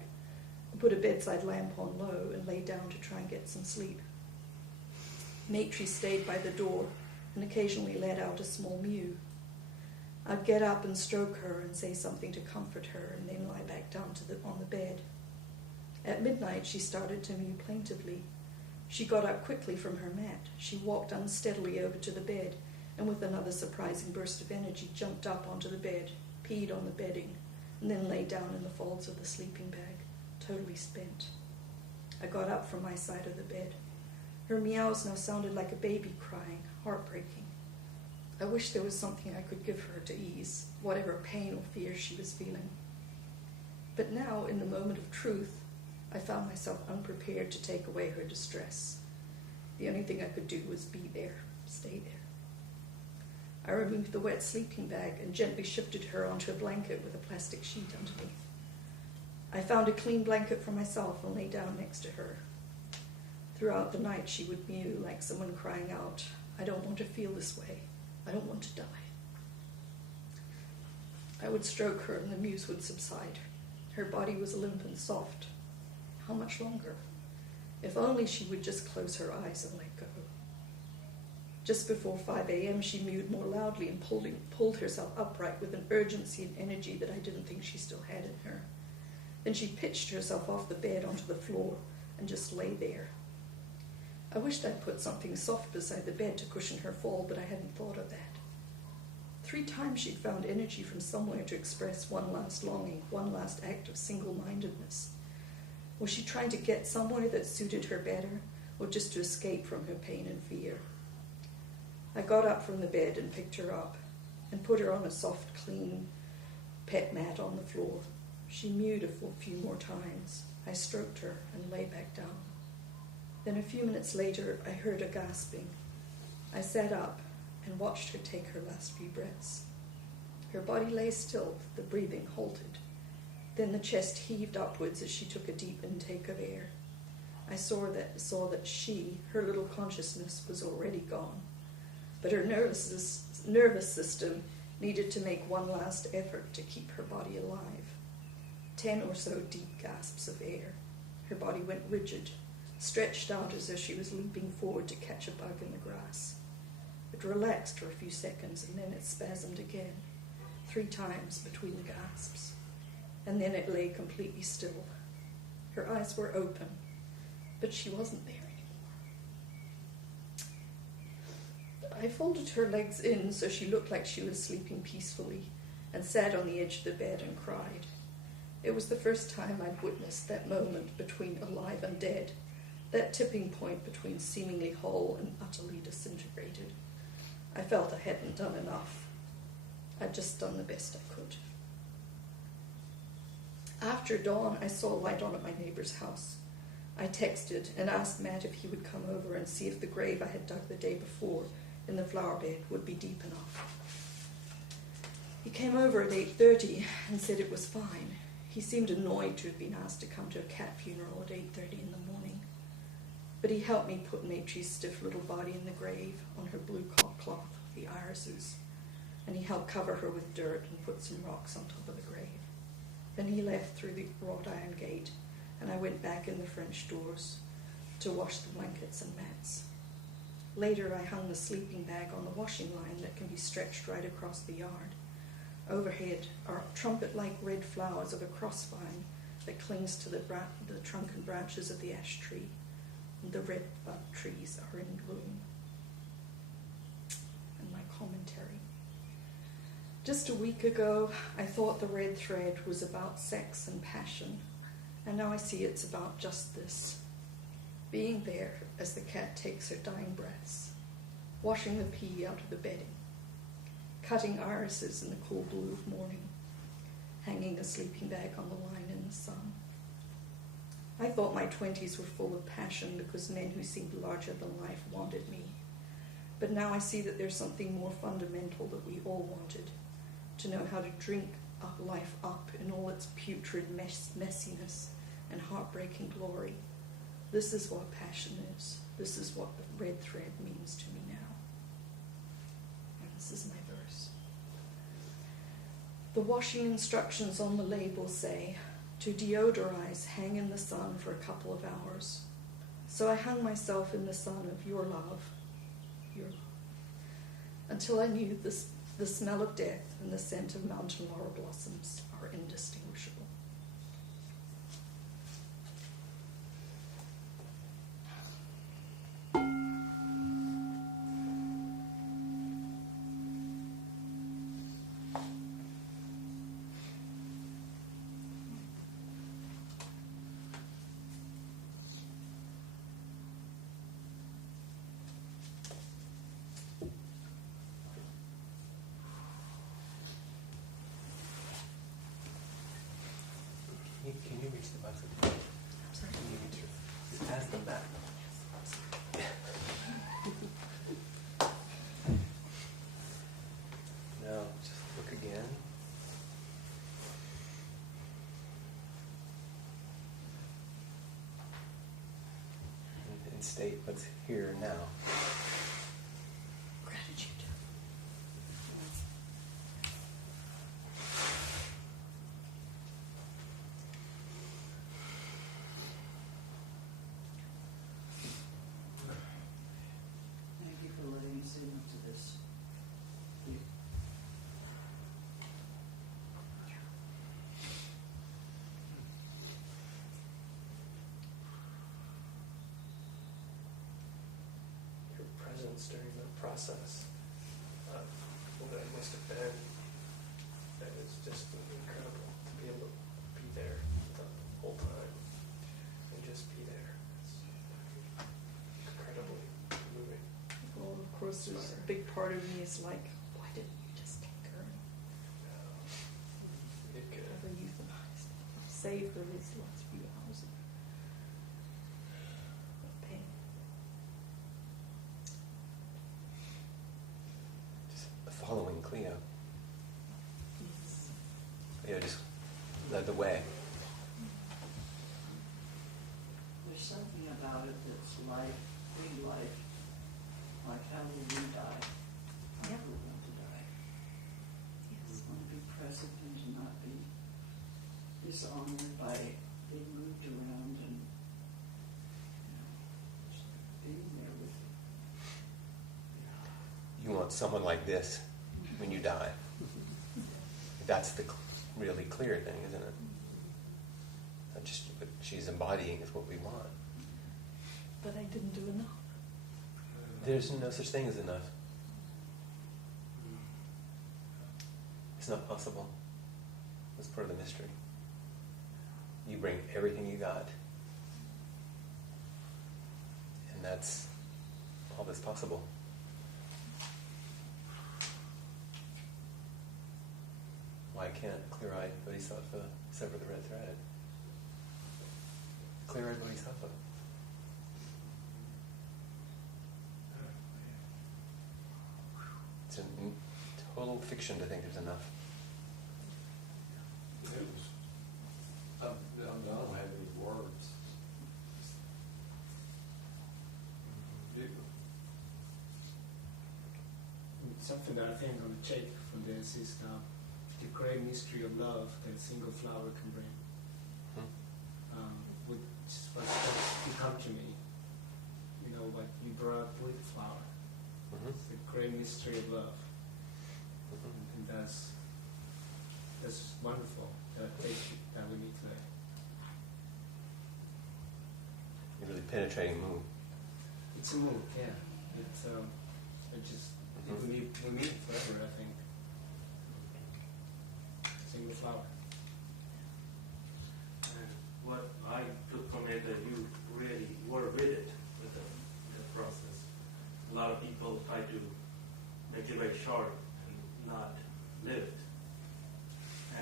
and put a bedside lamp on low and lay down to try and get some sleep. Matri stayed by the door and occasionally let out a small mew. I'd get up and stroke her and say something to comfort her and then lie back down on the bed. At midnight she started to mew plaintively. She got up quickly from her mat. She walked unsteadily over to the bed and with another surprising burst of energy jumped up onto the bed, peed on the bedding, and then lay down in the folds of the sleeping bag, totally spent. I got up from my side of the bed. Her meows now sounded like a baby crying, heartbreaking. I wish there was something I could give her to ease whatever pain or fear she was feeling. But now, in the moment of truth, I found myself unprepared to take away her distress. The only thing I could do was be there, stay there. I removed the wet sleeping bag and gently shifted her onto a blanket with a plastic sheet underneath. I found a clean blanket for myself and lay down next to her. Throughout the night she would mew like someone crying out, "I don't want to feel this way. I don't want to die." I would stroke her and the mews would subside. Her body was limp and soft. How much longer? If only she would just close her eyes and let go. Just before 5 a.m. she mewed more loudly and pulled herself upright with an urgency and energy that I didn't think she still had in her. Then she pitched herself off the bed onto the floor and just lay there. I wished I'd put something soft beside the bed to cushion her fall, but I hadn't thought of that. 3 times she'd found energy from somewhere to express one last longing, one last act of single-mindedness. Was she trying to get somewhere that suited her better, or just to escape from her pain and fear? I got up from the bed and picked her up and put her on a soft, clean pet mat on the floor. She mewed a few more times. I stroked her and lay back down. Then a few minutes later, I heard a gasping. I sat up and watched her take her last few breaths. Her body lay still, the breathing halted. Then the chest heaved upwards as she took a deep intake of air. I saw that she, her little consciousness, was already gone. But her nervous system needed to make one last effort to keep her body alive. 10 or so deep gasps of air. Her body went rigid, stretched out as though she was leaping forward to catch a bug in the grass. It relaxed for a few seconds, and then it spasmed again, 3 times between the gasps. And then it lay completely still. Her eyes were open, but she wasn't there anymore. I folded her legs in so she looked like she was sleeping peacefully, and sat on the edge of the bed and cried. It was the first time I'd witnessed that moment between alive and dead, that tipping point between seemingly whole and utterly disintegrated. I felt I hadn't done enough. I'd just done the best I could. After dawn, I saw a light on at my neighbor's house. I texted and asked Matt if he would come over and see if the grave I had dug the day before in the flower bed would be deep enough. He came over at 8:30 and said it was fine. He seemed annoyed to have been asked to come to a cat funeral at 8:30 in the morning. But he helped me put Maitre's stiff little body in the grave on her blue cloth with the irises, and he helped cover her with dirt and put some rocks on top of the grave. Then he left through the wrought iron gate, and I went back in the French doors to wash the blankets and mats. Later, I hung the sleeping bag on the washing line that can be stretched right across the yard. Overhead are trumpet-like red flowers of a crossvine that clings to the trunk and branches of the ash tree, and the red bud trees are in bloom. And my commentary. Just a week ago, I thought the red thread was about sex and passion, and now I see it's about just this. Being there as the cat takes her dying breaths, washing the pee out of the bedding, cutting irises in the cool blue of morning, hanging a sleeping bag on the line in the sun. I thought my 20s were full of passion because men who seemed larger than life wanted me. But now I see that there's something more fundamental that we all wanted, to know how to drink life up in all its putrid messiness and heartbreaking glory. This is what passion is. This is what the red thread means to me now. And this is my verse. The washing instructions on the label say, to deodorize, hang in the sun for a couple of hours. So I hung myself in the sun of your love, until I knew the smell of death and the scent of mountain laurel blossoms are indistinguishable. Can you reach the bugs? I'm sorry. Can you reach just pass them back? No, just look again. And state what's here now. Gratitude. Thank you for letting us into this. moments during the process of what I must have been. That is just incredible to be able to be there the whole time and just be there. It's incredibly moving. Well, of course, there's a big part of me is like, why didn't you just take her and have her euthanized? Save her these last few hours of pain. Just following Cleo. Cleo just led the way. There's something about it that's life, big life. Like, how will we die? How do we want to die? We want to be present and to not be dishonored by being moved around and just being there with you. You want someone like this when you die. That's the really clear thing, isn't it? Not just what she's embodying is what we want. But I didn't do enough. There's no such thing as enough. It's not possible. That's part of the mystery. You bring everything you got. And that's all that's possible. Why can't a clear-eyed bodhisattva sever the red thread? Clear-eyed bodhisattva. It's a total fiction to think there's enough. I don't have any words. Something that I think I'm going to take from this is the great mystery of love that a single flower can bring. Which was supposed to come to me. You know, what you brought with the flower. It's the great mystery of love. And that's wonderful, that faith that we need today. A really penetrating move. It's a move, yeah. It's we meet forever, I think. Single flower. And what I took from it that you really were with it with the process. A lot of people try to make it very short and not live it.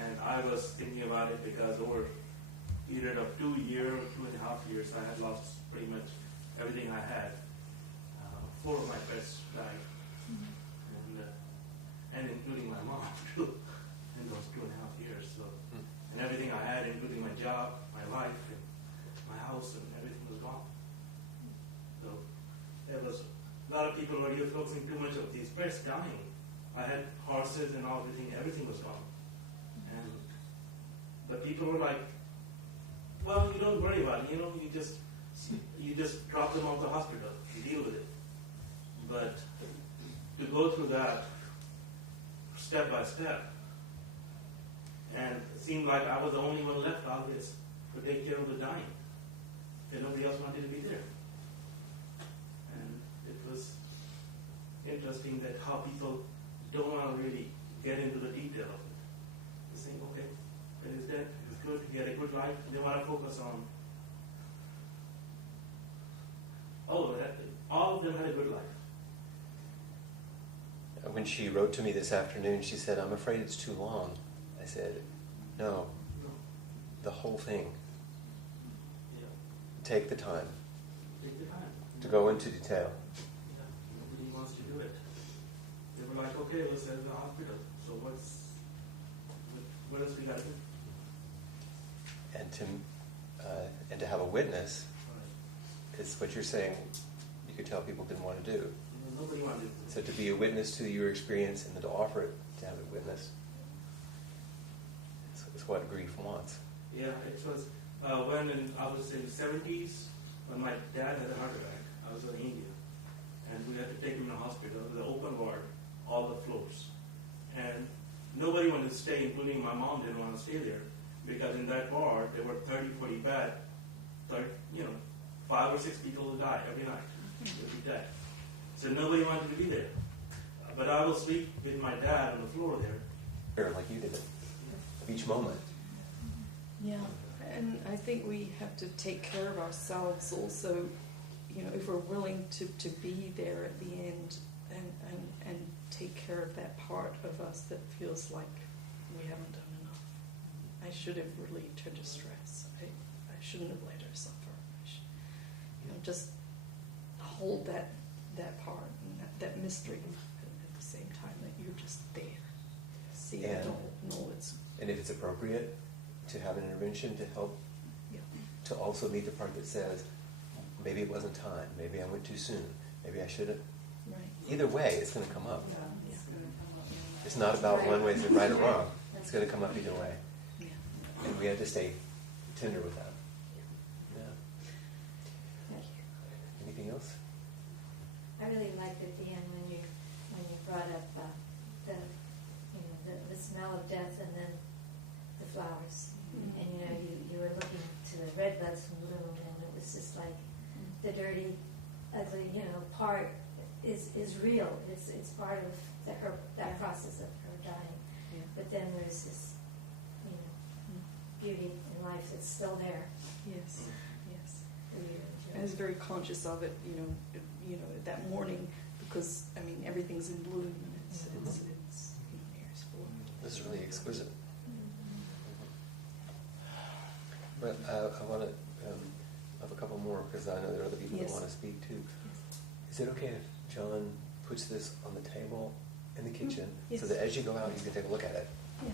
And I was thinking about it because over a period of 2 years, 2.5 years, I had lost pretty much everything I had. 4 of my pets died, and including my mom too, in those 2.5 years. So, and everything I had, including my job, my life, and my house, and everything was gone. So there was a lot of people were focusing too much of these pets dying. I had horses and everything was gone. But people were like, well, you don't worry about it, you just drop them off the hospital, you deal with it. But to go through that step by step, and it seemed like I was the only one left always to take care of the dying, and nobody else wanted to be there. And it was interesting that how people don't want to really get into the detail of it. They think, okay, it is dead, it's good, he had a good life. They want to focus on, all of them had a good life. When she wrote to me this afternoon, she said, I'm afraid it's too long. I said, no, the whole thing. Yeah. Take the time. Take the time. To go into detail. Yeah. Nobody wants to do it. They were like, okay, let's head to the hospital. So what else we got to do? And to have a witness is what you're saying you could tell people didn't want to do. Nobody wanted to. So to be a witness to your experience and then to offer it to have a witness is what grief wants. Yeah, it was when I was in the 70s, when my dad had a heart attack. I was in India. And we had to take him to the hospital with an open ward, all the floors. And nobody wanted to stay, including my mom didn't want to stay there. Because in that ward, there were 30, 40 bed, 5 or 6 people who die every night. They'd be dead. So nobody wanted to be there. But I will sleep with my dad on the floor there. Or like you did it. Of each moment. Yeah, and I think we have to take care of ourselves also, if we're willing to be there at the end and take care of that part of us that feels like we haven't done enough. I should have relieved her distress. I shouldn't have let her suffer. Just hold that part and that mystery at the same time that you're just there. See it, know it's... And if it's appropriate, to have an intervention to help, to also meet the part that says, maybe it wasn't time, maybe I went too soon, maybe I shouldn't. Right. Either way, it's going to come up. Yeah. It's not about one way is it right or wrong. It's going to come up either way. Yeah. And we have to stay tender with that. Yeah. Anything else? I really liked at the end when you brought up the smell of death and then the flowers. Mm-hmm. And you were looking to the red buds bloom, and it was just like the dirty, ugly, part is real. It's part of that process of her dying. Yeah. But then there's this, beauty in life that's still there. Yes. I was very conscious of it, that morning, because everything's in bloom and it's This is really exquisite. But I want to have a couple more because I know there are other people that want to speak too. Is it okay if John puts this on the table in the kitchen so that as you go out you can take a look at it? Yeah.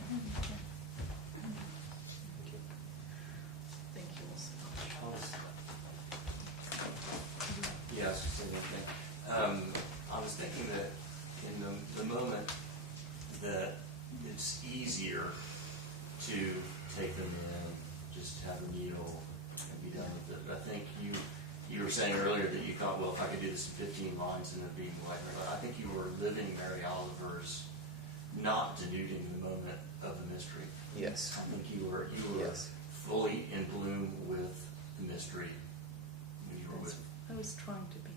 Thank you so much. Yes, I was thinking that in the moment that it's easier to take them in, just have a meal and be done with it. I think you were saying earlier that you thought, well, if I could do this in 15 lines and it'd be like, I think you were living Mary Oliver's, not denuding the moment of the mystery. Yes. I think you were fully in bloom with the mystery when you were with. I was trying to be,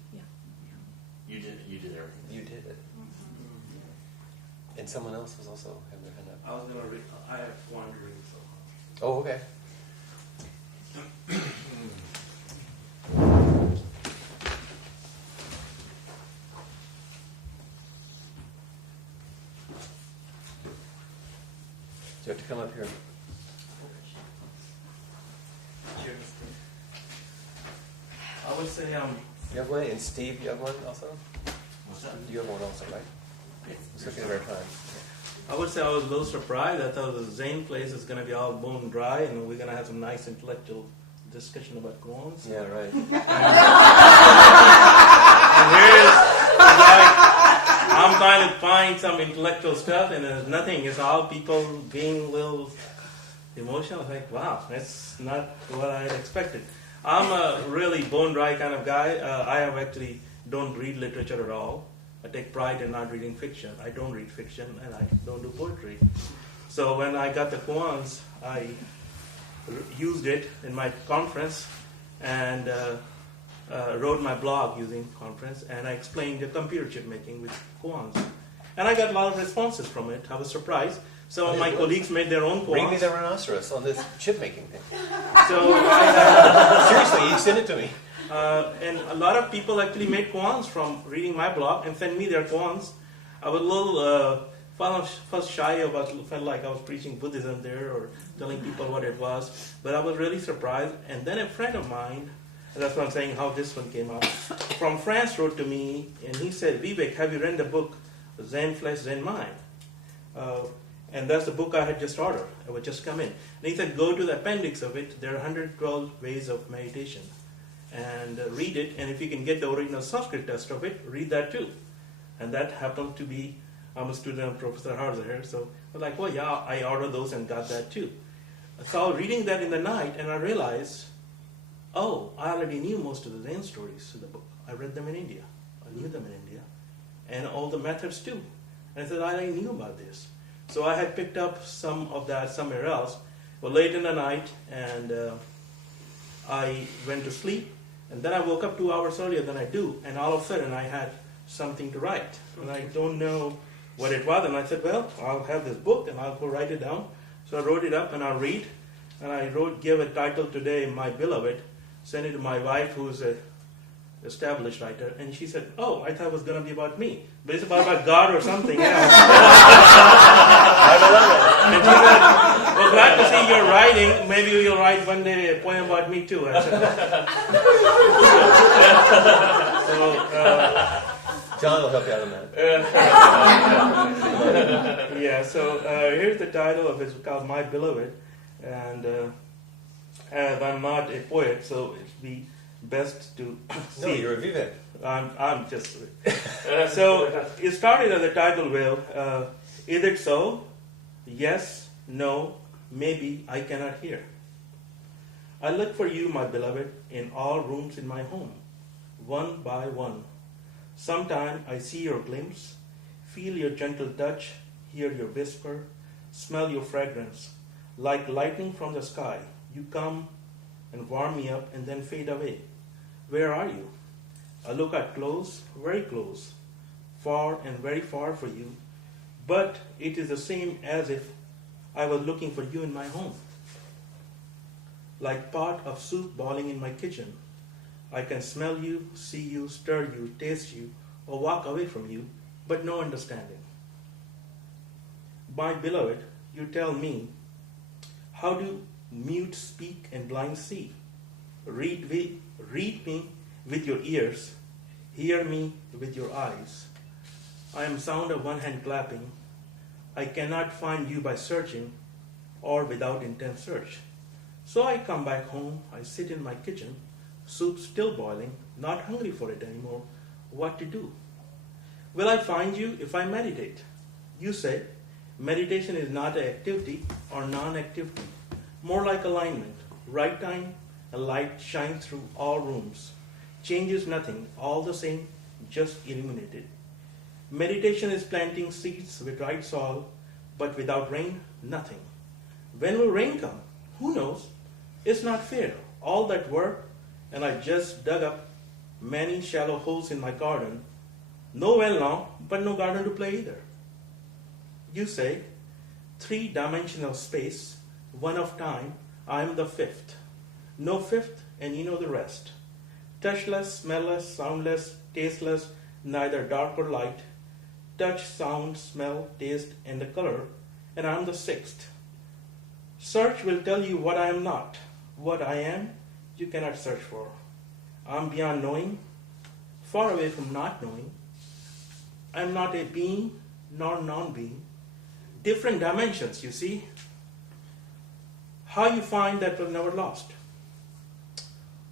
You did everything. You did it. And someone else was also having their hand up. I was going to read, I have wandering, so. Oh, okay. Do you have to come up here? I would say You have one, and Steve, you have one also? What's that? You have one also, right? It's looking at our time. I would say I was a little surprised. I thought the Zen place is going to be all bone dry, and we're going to have some nice intellectual discussion about koans. Yeah, right. And here's like, I'm trying to find some intellectual stuff, and there's nothing. It's all people being a little emotional. I was like, wow, that's not what I had expected. I'm a really bone dry kind of guy. I have actually don't read literature at all. I take pride in not reading fiction. I don't read fiction, and I don't do poetry. So when I got the koans, I used it in my conference and wrote my blog using conference, and I explained the computer chip making with koans. And I got a lot of responses from it. I was surprised. Some of my colleagues made their own koans. Bring me the rhinoceros on this chip making thing. So seriously, you send it to me. And a lot of people actually made koans from reading my blog and sent me their koans. I was a little first shy about, felt like I was preaching Buddhism there or telling people what it was, but I was really surprised. And then a friend of mine, and that's what I'm saying, how this one came out, from France wrote to me, and he said, Vivek, have you read the book Zen Flesh, Zen Mind? And that's the book I had just ordered. It would just come in. And he said, go to the appendix of it. There are 112 ways of meditation. And read it. And if you can get the original Sanskrit text of it, read that too. And that happened to be, I'm a student of Professor Harzer here. So I was like, well, yeah, I ordered those and got that too. So I was reading that in the night, and I realized, oh, I already knew most of the Zen stories in the book. I read them in India. I knew them in India. And all the methods too. And I said, I already knew about this. So I had picked up some of that somewhere else. Well, late in the night, and I went to sleep. And then I woke up 2 hours earlier than I do. And all of a sudden, I had something to write. And I don't know what it was. And I said, well, I'll have this book and I'll go write it down. So I wrote it up and I'll read. And I gave a title today, My Beloved, sent it to my wife, who's a established writer, and she said, oh, I thought it was going to be about me. But it's about God or something. I love it. And she said, well, glad to see you're writing. Maybe you'll write one day a poem about me too. I said, John will help you out on that. Yeah, so here's the title of it. It's called My Beloved. And as I'm not a poet, so it'd be best to see. No, you're a Vivek. I'm just. So it started as a title will. Is it so? Yes, no, maybe I cannot hear. I look for you, my beloved, in all rooms in my home, one by one. Sometime I see your glimpse, feel your gentle touch, hear your whisper, smell your fragrance. Like lightning from the sky, you come and warm me up and then fade away. Where are you? I look at close, very close, far and very far for you, but it is the same as if I was looking for you in my home. Like pot of soup boiling in my kitchen, I can smell you, see you, stir you, taste you, or walk away from you, but no understanding. My beloved, you tell me, how do mute speak and blind see? Read me with your ears, hear me with your eyes. I am sound of one hand clapping. I cannot find you by searching or without intense search. So I come back home, I sit in my kitchen, soup still boiling, not hungry for it anymore. What to do? Will I find you if I meditate? You say, meditation is not an activity or non-activity, more like alignment. Right time, a light shines through all rooms, changes nothing, all the same, just illuminated. Meditation is planting seeds with right soil, but without rain, nothing. When will rain come? Who knows? It's not fair. All that work, and I just dug up many shallow holes in my garden. No well now, but no garden to play either. You say, 3-dimensional space, one of time, I am the fifth. No fifth, and you know the rest. Touchless, smellless, soundless, tasteless, neither dark or light. Touch, sound, smell, taste, and the color, and I am the sixth. Search will tell you what I am not. What I am, you cannot search for. I am beyond knowing, far away from not knowing. I am not a being, nor non-being. Different dimensions, you see. How you find that was never lost?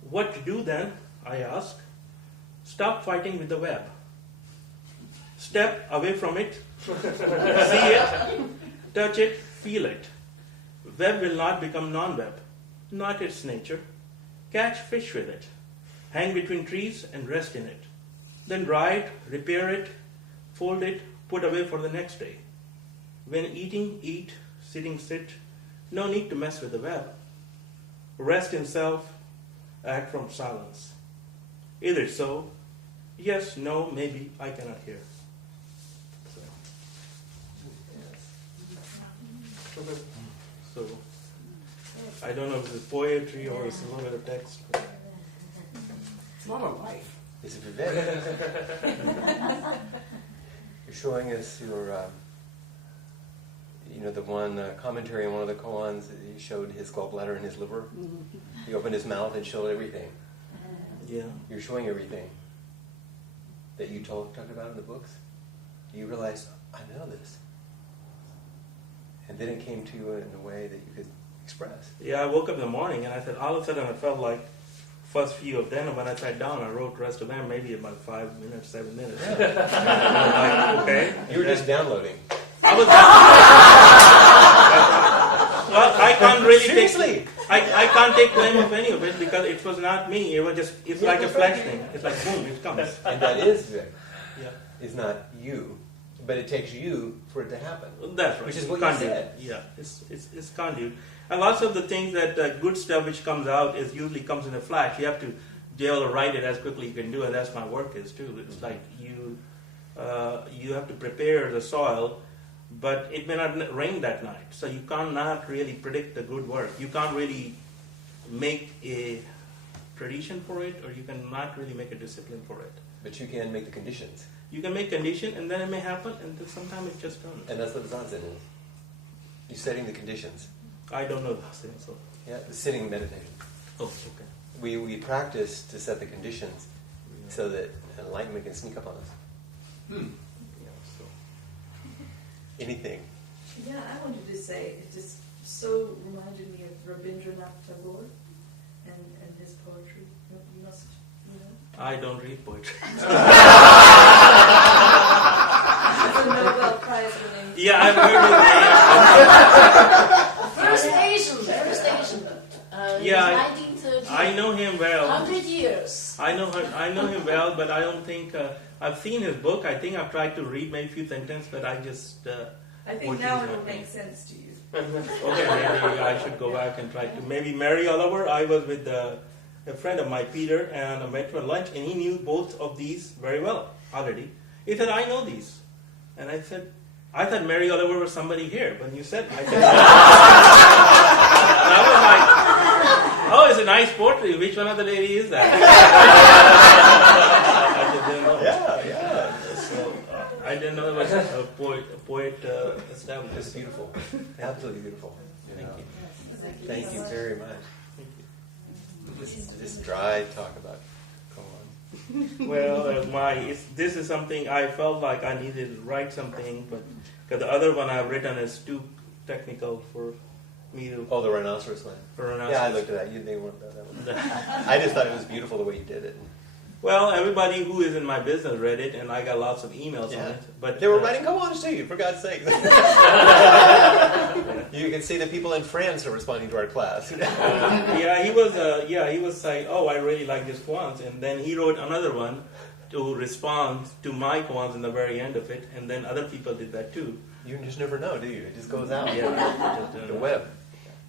What to do then, I ask? Stop fighting with the web. Step away from it. See it, touch it, feel it. Web will not become non-web, not its nature. Catch fish with it. Hang between trees and rest in it. Then dry it, repair it, fold it, put away for the next day. When eating, eat, sitting, sit. No need to mess with the web. Rest in self, act from silence. Either so, yes, no, maybe, I cannot hear. So, I don't know if it's poetry or it's a little bit of text. But it's not a life. It's a Vivek. You're showing us your, the one commentary on one of the koans. He showed his gallbladder and his liver. Mm-hmm. He opened his mouth and showed everything. Yeah. You're showing everything that you talked about in the books. You realize, I know this. And then it came to you in a way that you could express. Yeah, I woke up in the morning and I said, all of a sudden I felt like first few of them, and when I sat down, I wrote the rest of them, maybe about 5 minutes, 7 minutes. Yeah. Like, okay. You were just downloading. I was well, I can't really seriously. I can't take blame of any of it because it was not me. It was just, it's like a flash thing. It's like boom, it comes. And that is Vic. Yeah. It's not you, but it takes you for it to happen. That's right. Which is what conduit. you said. Yeah, it's conduit. And lots of the things that good stuff which comes out is usually comes in a flash. You have to be able to write it as quickly as you can do, and that's my work is too. It's like you have to prepare the soil, but it may not rain that night, so you cannot really predict the good work. You can't really make a tradition for it, or you cannot really make a discipline for it. But you can make the conditions. You can make condition, and then it may happen, and then sometimes it just doesn't. And that's what Zazen is. You're setting the conditions. I don't know that thing, so. Yeah, the sitting meditation. Oh, okay. We practice to set the conditions so that enlightenment can sneak up on us. So anything. Yeah, I wanted to say, it just so reminded me of Rabindranath Tagore and his poetry. You must, I don't read poetry. That's a Nobel Prize winning. Yeah, I've heard his name. First Asian. Yeah, 1930. I know him well. 100 years. I know him well, but I don't think I've seen his book. I think I've tried to read maybe a few sentences, but I just. I think now it will make sense to you. Okay, maybe I should go back and try to. Maybe Mary Oliver. I was with a friend of mine, Peter, and I met for lunch, and he knew both of these very well already. He said, "I know these," and I said, "I thought Mary Oliver was somebody here." When you said, I said, and I was like, "Oh, it's a nice poetry. Which one of the lady is that?" I just didn't know. Yeah. So I didn't know it was a poet established. It's beautiful. Absolutely beautiful. Thank you. Thank you very much. This dry talk about koan. Well, this is something I felt like I needed to write something, but because the other one I've written is too technical for me to. Oh, the rhinoceros one. Yeah, I looked at that. They weren't that one. I just thought it was beautiful the way you did it. Well, everybody who is in my business read it, and I got lots of emails on it. But they were writing koans to you, for God's sake. You can see the people in France are responding to our class. He was like, "Oh, I really like this koans," and then he wrote another one to respond to my koans in the very end of it, and then other people did that too. You just never know, do you? It just goes out. Yeah, the web.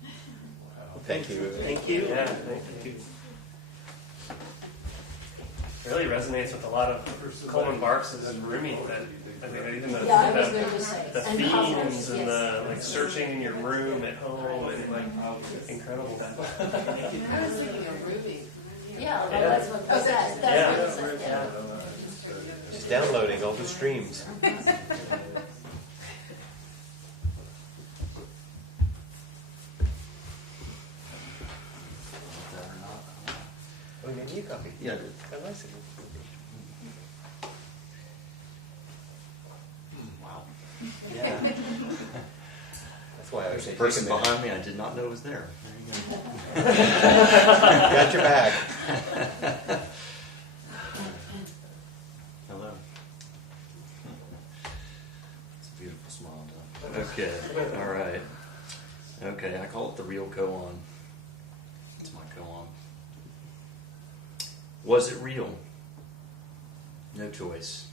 Wow. Thank you. Thank you. Yeah, thank you. It really resonates with a lot of Coleman Barks's Rumi. That I mean, even the, Yeah, I was going to say. the And themes puzzles, and yes. the like searching in your room at home and like incredible. I was thinking of Ruby. Yeah, Yeah. that's what it says. That's what it says. Yeah. Just downloading all the streams. Oh, you need a copy? Yeah, I did. I like it. Wow. Yeah. That's why I There's was a person behind me I did not know was there. There you go. Got your back. Hello. It's a beautiful smile, though. Okay, all right. Okay, I call it the real koan. It's my koan. Was it real? No choice.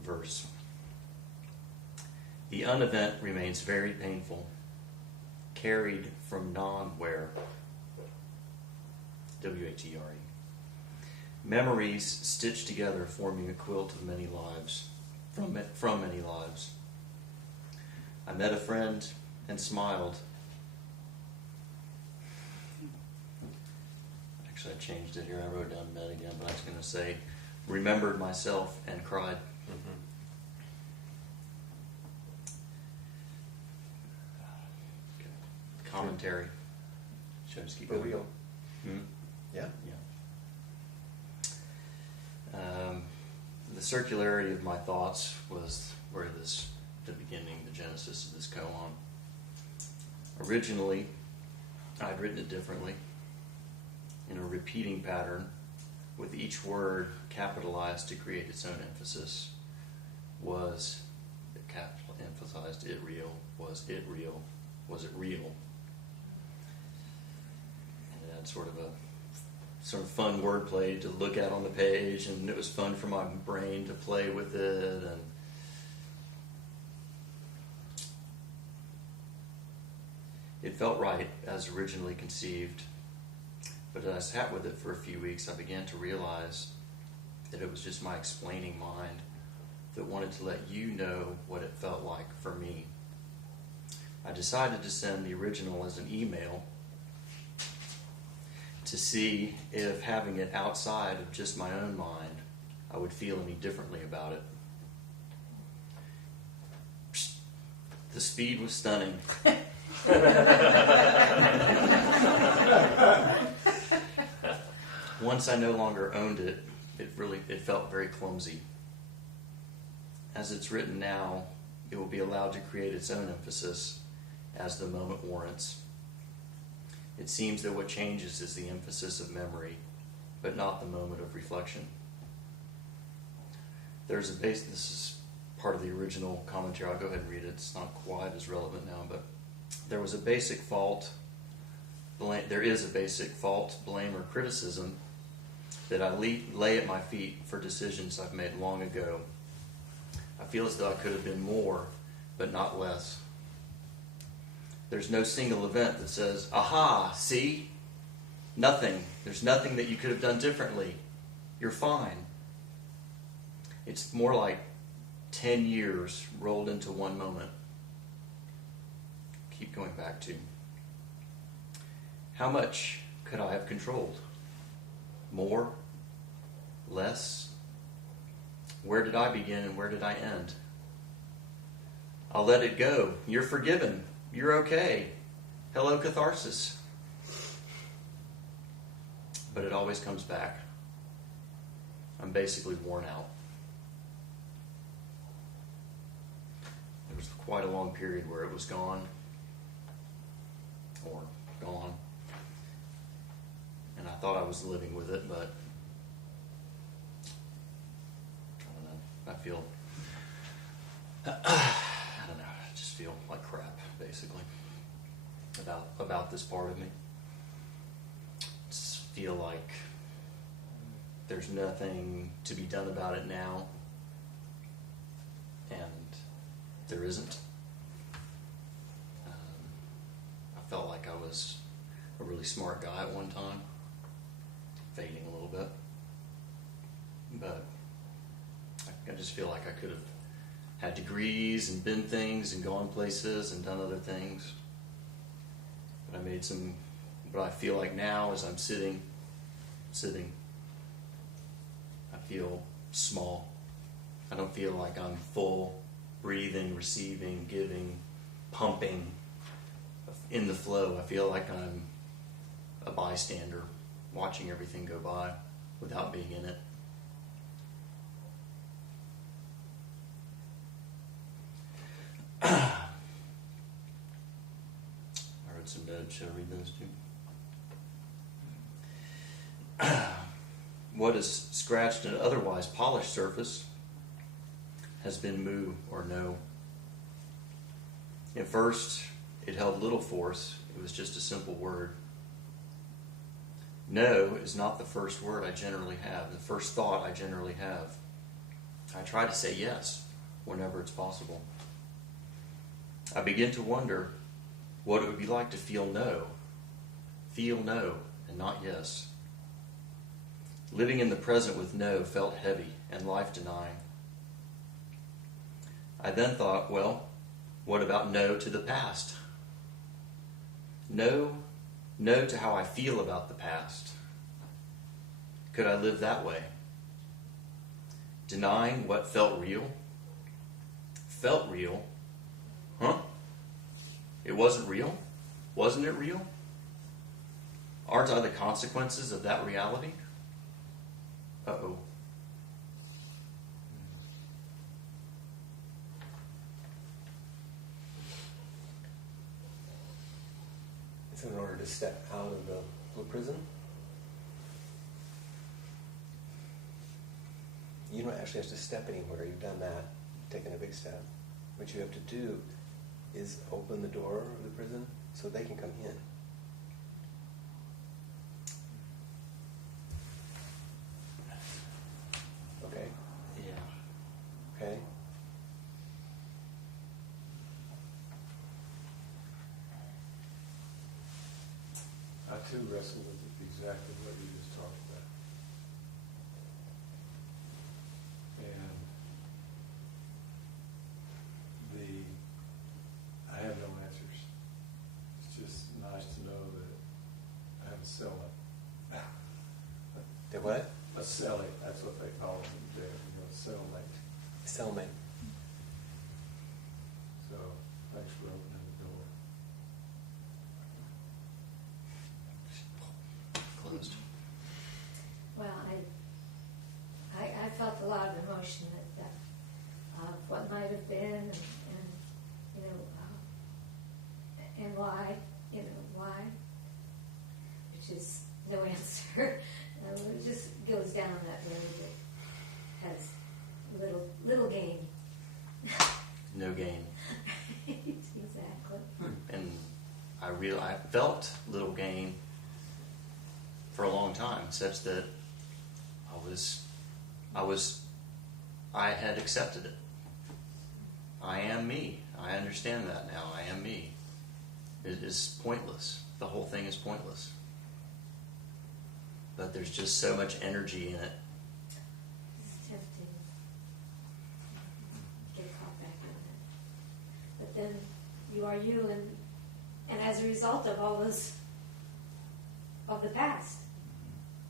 Verse. The unevent remains very painful, carried from non-where. W-H-E-R-E. Memories stitched together, forming a quilt of many lives, from many lives. I met a friend and smiled. Actually, I changed it here. I wrote down met again, but I was going to say remembered myself and cried. Okay. Commentary. Should I just keep For going? real. Yeah. The circularity of my thoughts was where the beginning, the genesis of this koan. Originally, I'd written it differently, in a repeating pattern, with each word capitalized to create its own emphasis. Was it capital emphasized it real? Was it real? Was it real? And it had sort of fun wordplay to look at on the page, and it was fun for my brain to play with it. And it felt right as originally conceived, But as I sat with it for a few weeks, I began to realize that it was just my explaining mind that wanted to let you know what it felt like for me. I decided to send the original as an email to see if having it outside of just my own mind, I would feel any differently about it. The speed was stunning. Once I no longer owned it, it felt very clumsy. As it's written now, it will be allowed to create its own emphasis as the moment warrants. It seems that what changes is the emphasis of memory, but not the moment of reflection. This is part of the original commentary. I'll go ahead and read it. It's not quite as relevant now, but there is a basic fault, blame, or criticism that I lay at my feet for decisions I've made long ago. I feel as though I could have been more, but not less. There's no single event that says, aha, see? Nothing. There's nothing that you could have done differently. You're fine. It's more like 10 years rolled into one moment. Keep going back to, how much could I have controlled? More? Less? Where did I begin and where did I end? I'll let it go. You're forgiven. You're okay. Hello, catharsis. But it always comes back. I'm basically worn out. There was quite a long period where it was gone. Or gone. And I thought I was living with it, but I don't know. I don't know. I just feel like crap, basically, about this part of me. Just feel like there's nothing to be done about it now, and there isn't. I felt like I was a really smart guy at one time, fading a little bit, but I just feel like I could have had degrees and been things and gone places and done other things. But what I feel like now as I'm sitting, I feel small. I don't feel like I'm full, breathing, receiving, giving, pumping, in the flow. I feel like I'm a bystander, watching everything go by without being in it. I wrote some notes. Shall I read those too? What is scratched an otherwise polished surface has been moo or no. At first, it held little force. It was just a simple word. No is not the first word I generally have, the first thought I generally have. I try to say yes whenever it's possible. I begin to wonder what it would be like to feel no and not yes. Living in the present with no felt heavy and life-denying. I then thought, well, what about no to the past? No to how I feel about the past. Could I live that way? Denying what felt real? Felt real? Huh? It wasn't real? Wasn't it real? Aren't I the consequences of that reality? Uh-oh. It's in order to step out of the blue prison. You don't actually have to step anywhere. You've done that. You've taken a big step. What you have to do is open the door of the prison so they can come in. Okay? Yeah. Okay? I too wrestle with it these exactly what you just talked about. And I have no answers. It's just nice to know that I have a cellmate. The what? A cellie, that's what they call them in jail, cellmate. Cellmate. So, thanks for opening the door. Closed. Well, I felt a lot of emotion that of what might have been, and you know, and why, which is no answer. It just goes down that road that has little gain. No gain. Exactly. And I felt little gain for a long time, such that I had accepted it. I am me. I understand that now. I am me. It is pointless. The whole thing is pointless. But there's just so much energy in it. It's tempting to get caught back in it. But then you are you, and as a result of all those of the past.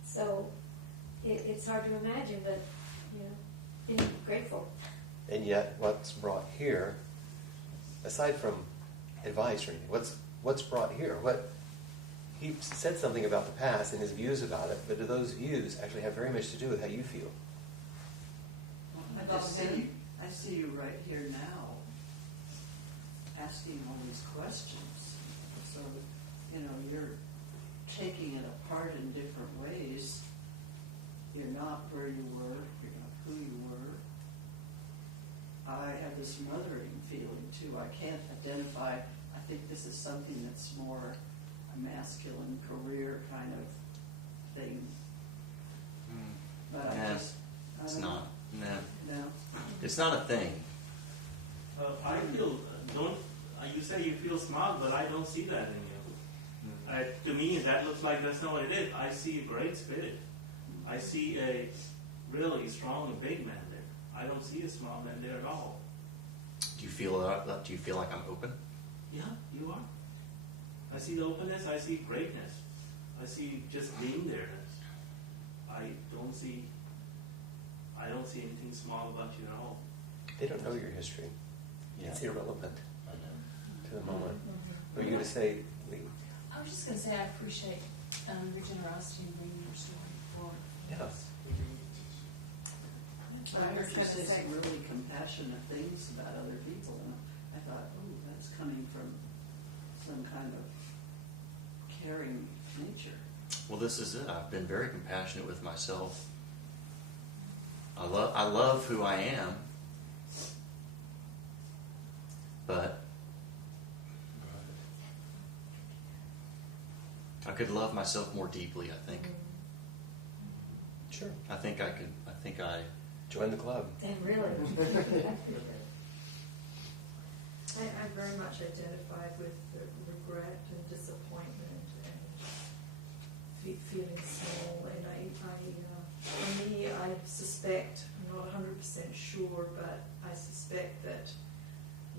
So it's hard to imagine, but being grateful. And yet, what's brought here, aside from advice or anything, what's brought here? He said something about the past and his views about it, but do those views actually have very much to do with how you feel? I see you right here now, asking all these questions. So, you're taking it apart in different ways. You're not where you were. You're not who you were. I have this mothering feeling too. I can't identify. I think this is something that's more a masculine career kind of thing. But It's not. No. It's not a thing. I feel, you say you feel smart, but I don't see that in you. To me, that looks like that's not what it is. I see a great spirit. I see a really strong and big man there. I don't see a small man there at all. Do you feel like I'm open? Yeah, you are. I see the openness. I see greatness. I see just being there. I don't see anything small about you at all. They don't know your history. Yeah. It's irrelevant I know. to the moment. Mm-hmm. What are you going to say, Lee? I was just going to say I appreciate your generosity in bringing your story forward. Yes. I heard you say some really compassionate things about other people, and I thought, oh, that's coming from some kind of caring nature. Well, this is it. I've been very compassionate with myself. I love who I am, but I could love myself more deeply, I think. Sure. I think I could. I think I join the club. And really. I very much identified with the regret and disappointment and feeling small. And for me, I suspect, I'm not 100% sure, but I suspect that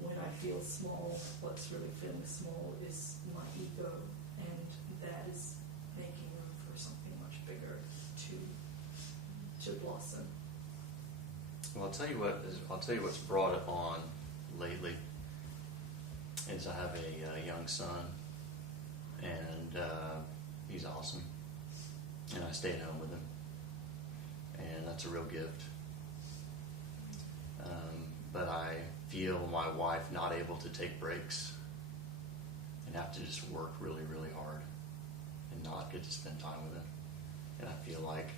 when I feel small, what's really feeling small is my ego, and that is making room for something much bigger to blossom. Well, I'll tell you what's brought it on lately is I have a young son, and he's awesome, and I stay at home with him, and that's a real gift. But I feel my wife not able to take breaks and have to just work really, really hard and not get to spend time with him. And I feel like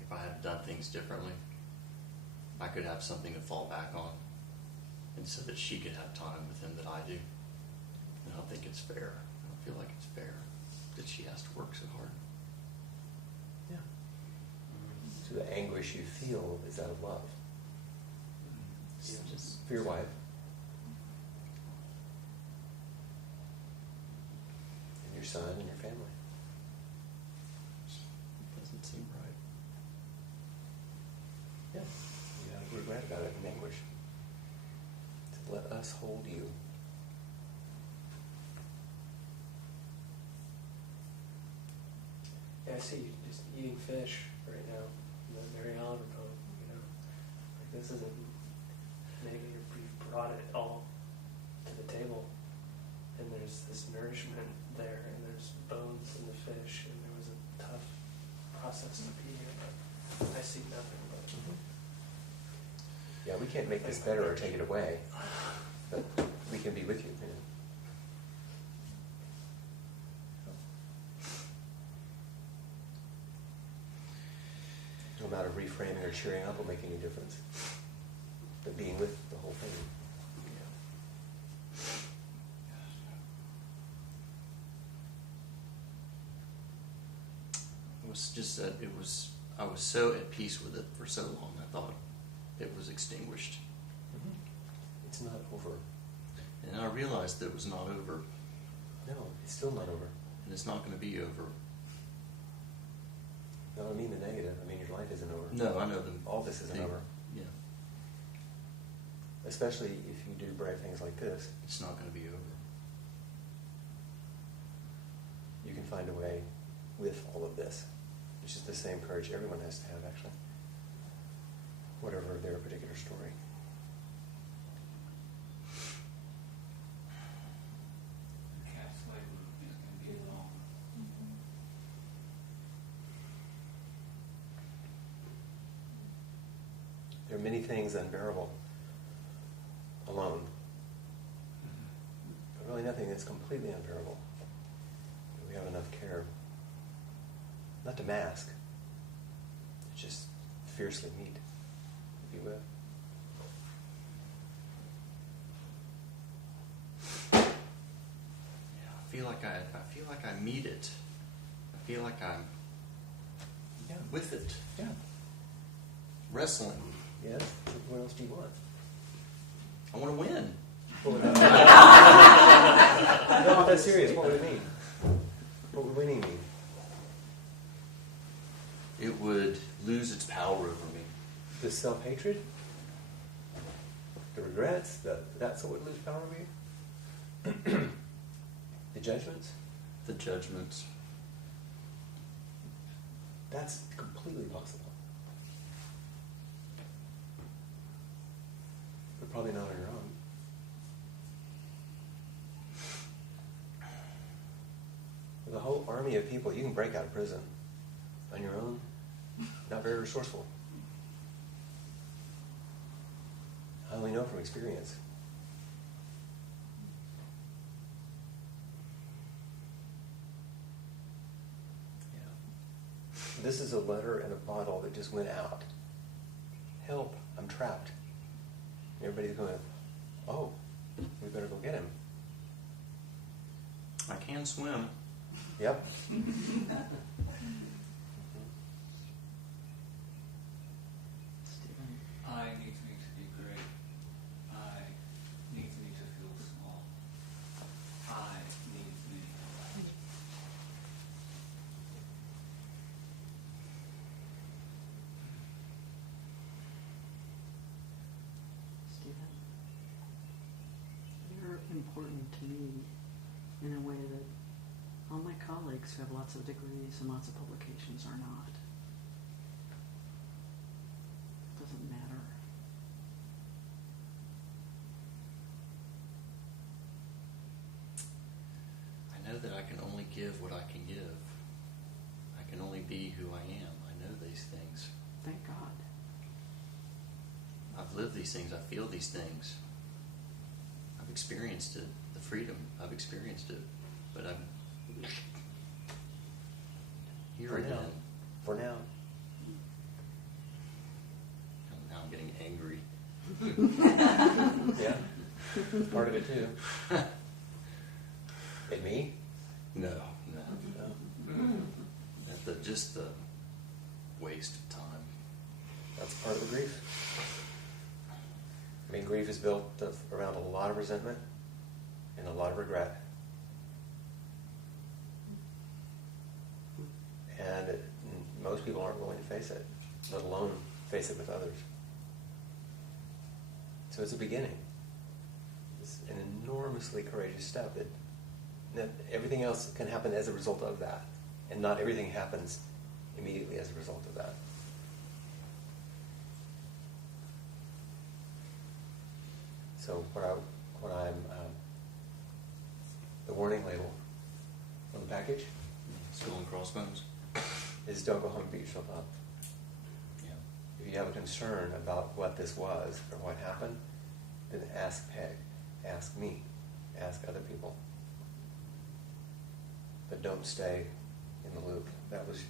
if I had done things differently, I could have something to fall back on, and so that she could have time with him that I do. And I don't think it's fair. I don't feel like it's fair that she has to work so hard. Yeah. So the anguish you feel is out of love. Just for your wife. And your son and your family. Doesn't seem right. Yeah. You have regret about it and anguish. To let us hold you. Yeah, I see you just eating fish right now in the Mary Oliver poem, you know. Like this isn't negative, you've brought it all to the table. And there's this nourishment there, and there's bones in the fish, and there was a tough process to be here, but I see nothing but... Yeah, we can't make this better or take it away, but we can be with you. You know. No amount of reframing or cheering up will make any difference. But being with the whole thing. It was just that I was so at peace with it for so long, I thought it was extinguished. It's not over. And I realized that it was not over. No, it's still not over. And it's not going to be over. No, I mean the negative. I mean your life isn't over. No, I know them. All this isn't over. Yeah. Especially if you do brave things like this. It's not going to be over. You can find a way with all of this, which is the same courage everyone has to have, actually. Whatever their particular story. There are many things unbearable alone, but really nothing that's completely unbearable. We have enough care, not to mask, to just fiercely meet, be with. Yeah, I feel like I meet it. I feel like I'm with it. Yeah. Wrestling. Yes. What else do you want? I want to win. No, that's serious. What would it mean? What would winning mean? It would lose its power over me. The self-hatred? The regrets? That's what would lose power over you? The judgments? The judgments. That's completely possible. But probably not on your own. With a whole army of people, you can break out of prison. On your own, not very resourceful. I only know from experience. Yeah. This is a letter in a bottle that just went out. Help, I'm trapped. Everybody's going, oh, we better go get him. I can swim. Yep. I need me to be great. I need me to feel small. I need me. Stephen, you're important to me in a way that all my colleagues who have lots of degrees and lots of publications are not. It doesn't matter. I know that I can only give what I can give. I can only be who I am. I know these things. Thank God. I've lived these things. I feel these things. I've experienced it. The freedom. I've experienced it. But I'm here For again. now. For now. Now I'm getting angry. Yeah. Part of it too. At me? No. No. At just the waste of time. That's part of the grief. I mean, grief is built around a lot of resentment and a lot of regret. And most people aren't willing to face it, let alone face it with others. So it's a beginning. It's an enormously courageous step. That everything else can happen as a result of that, and not everything happens immediately as a result of that. So the warning label on the package, Skull and crossbones, is don't go home and beat yourself up. Yeah. If you have a concern about what this was or what happened, then ask Peg, ask me, ask other people. But don't stay in the loop. That was...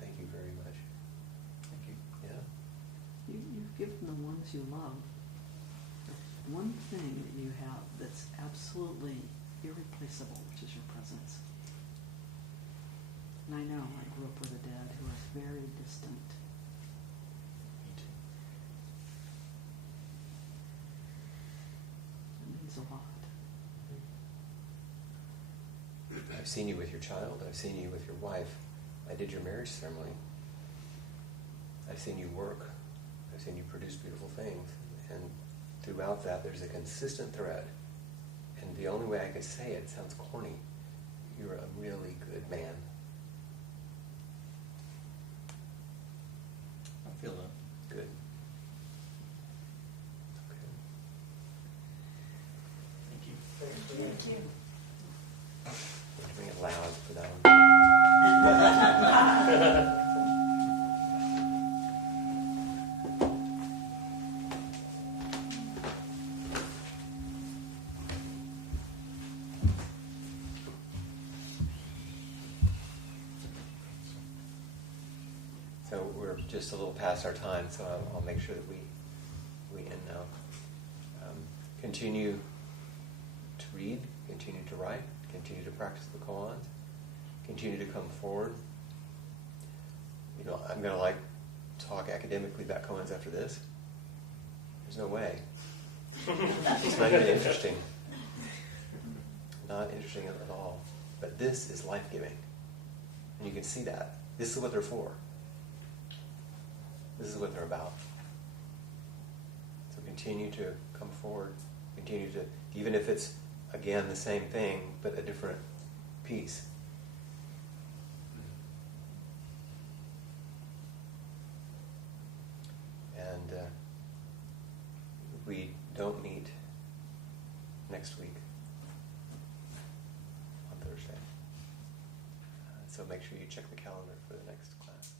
Thank you very much. Thank you. Yeah. You've given the ones you love the one thing that you have that's absolutely irreplaceable, which is your presence. And I know I grew up with a dad who was very distant. Me too. It means a lot. I've seen you with your child. I've seen you with your wife. I did your marriage ceremony. I've seen you work. I've seen you produce beautiful things. And throughout that, there's a consistent thread. And the only way I could say it sounds corny. You're a really good man. I feel that. Good. Okay. Thank you. Thank you. Bring it loud for that one. So we're just a little past our time, so I'll make sure that we end now. Continue to read, continue to write, continue to practice the koans, continue to come forward. You know, I'm going to talk academically about koans after this. There's no way. It's not even interesting. Not interesting at all. But this is life-giving. And you can see that. This is what they're for. This is what they're about. So continue to come forward. Continue to, even if it's, again, the same thing, but a different piece. And we don't meet next week on Thursday. So make sure you check the calendar for the next class.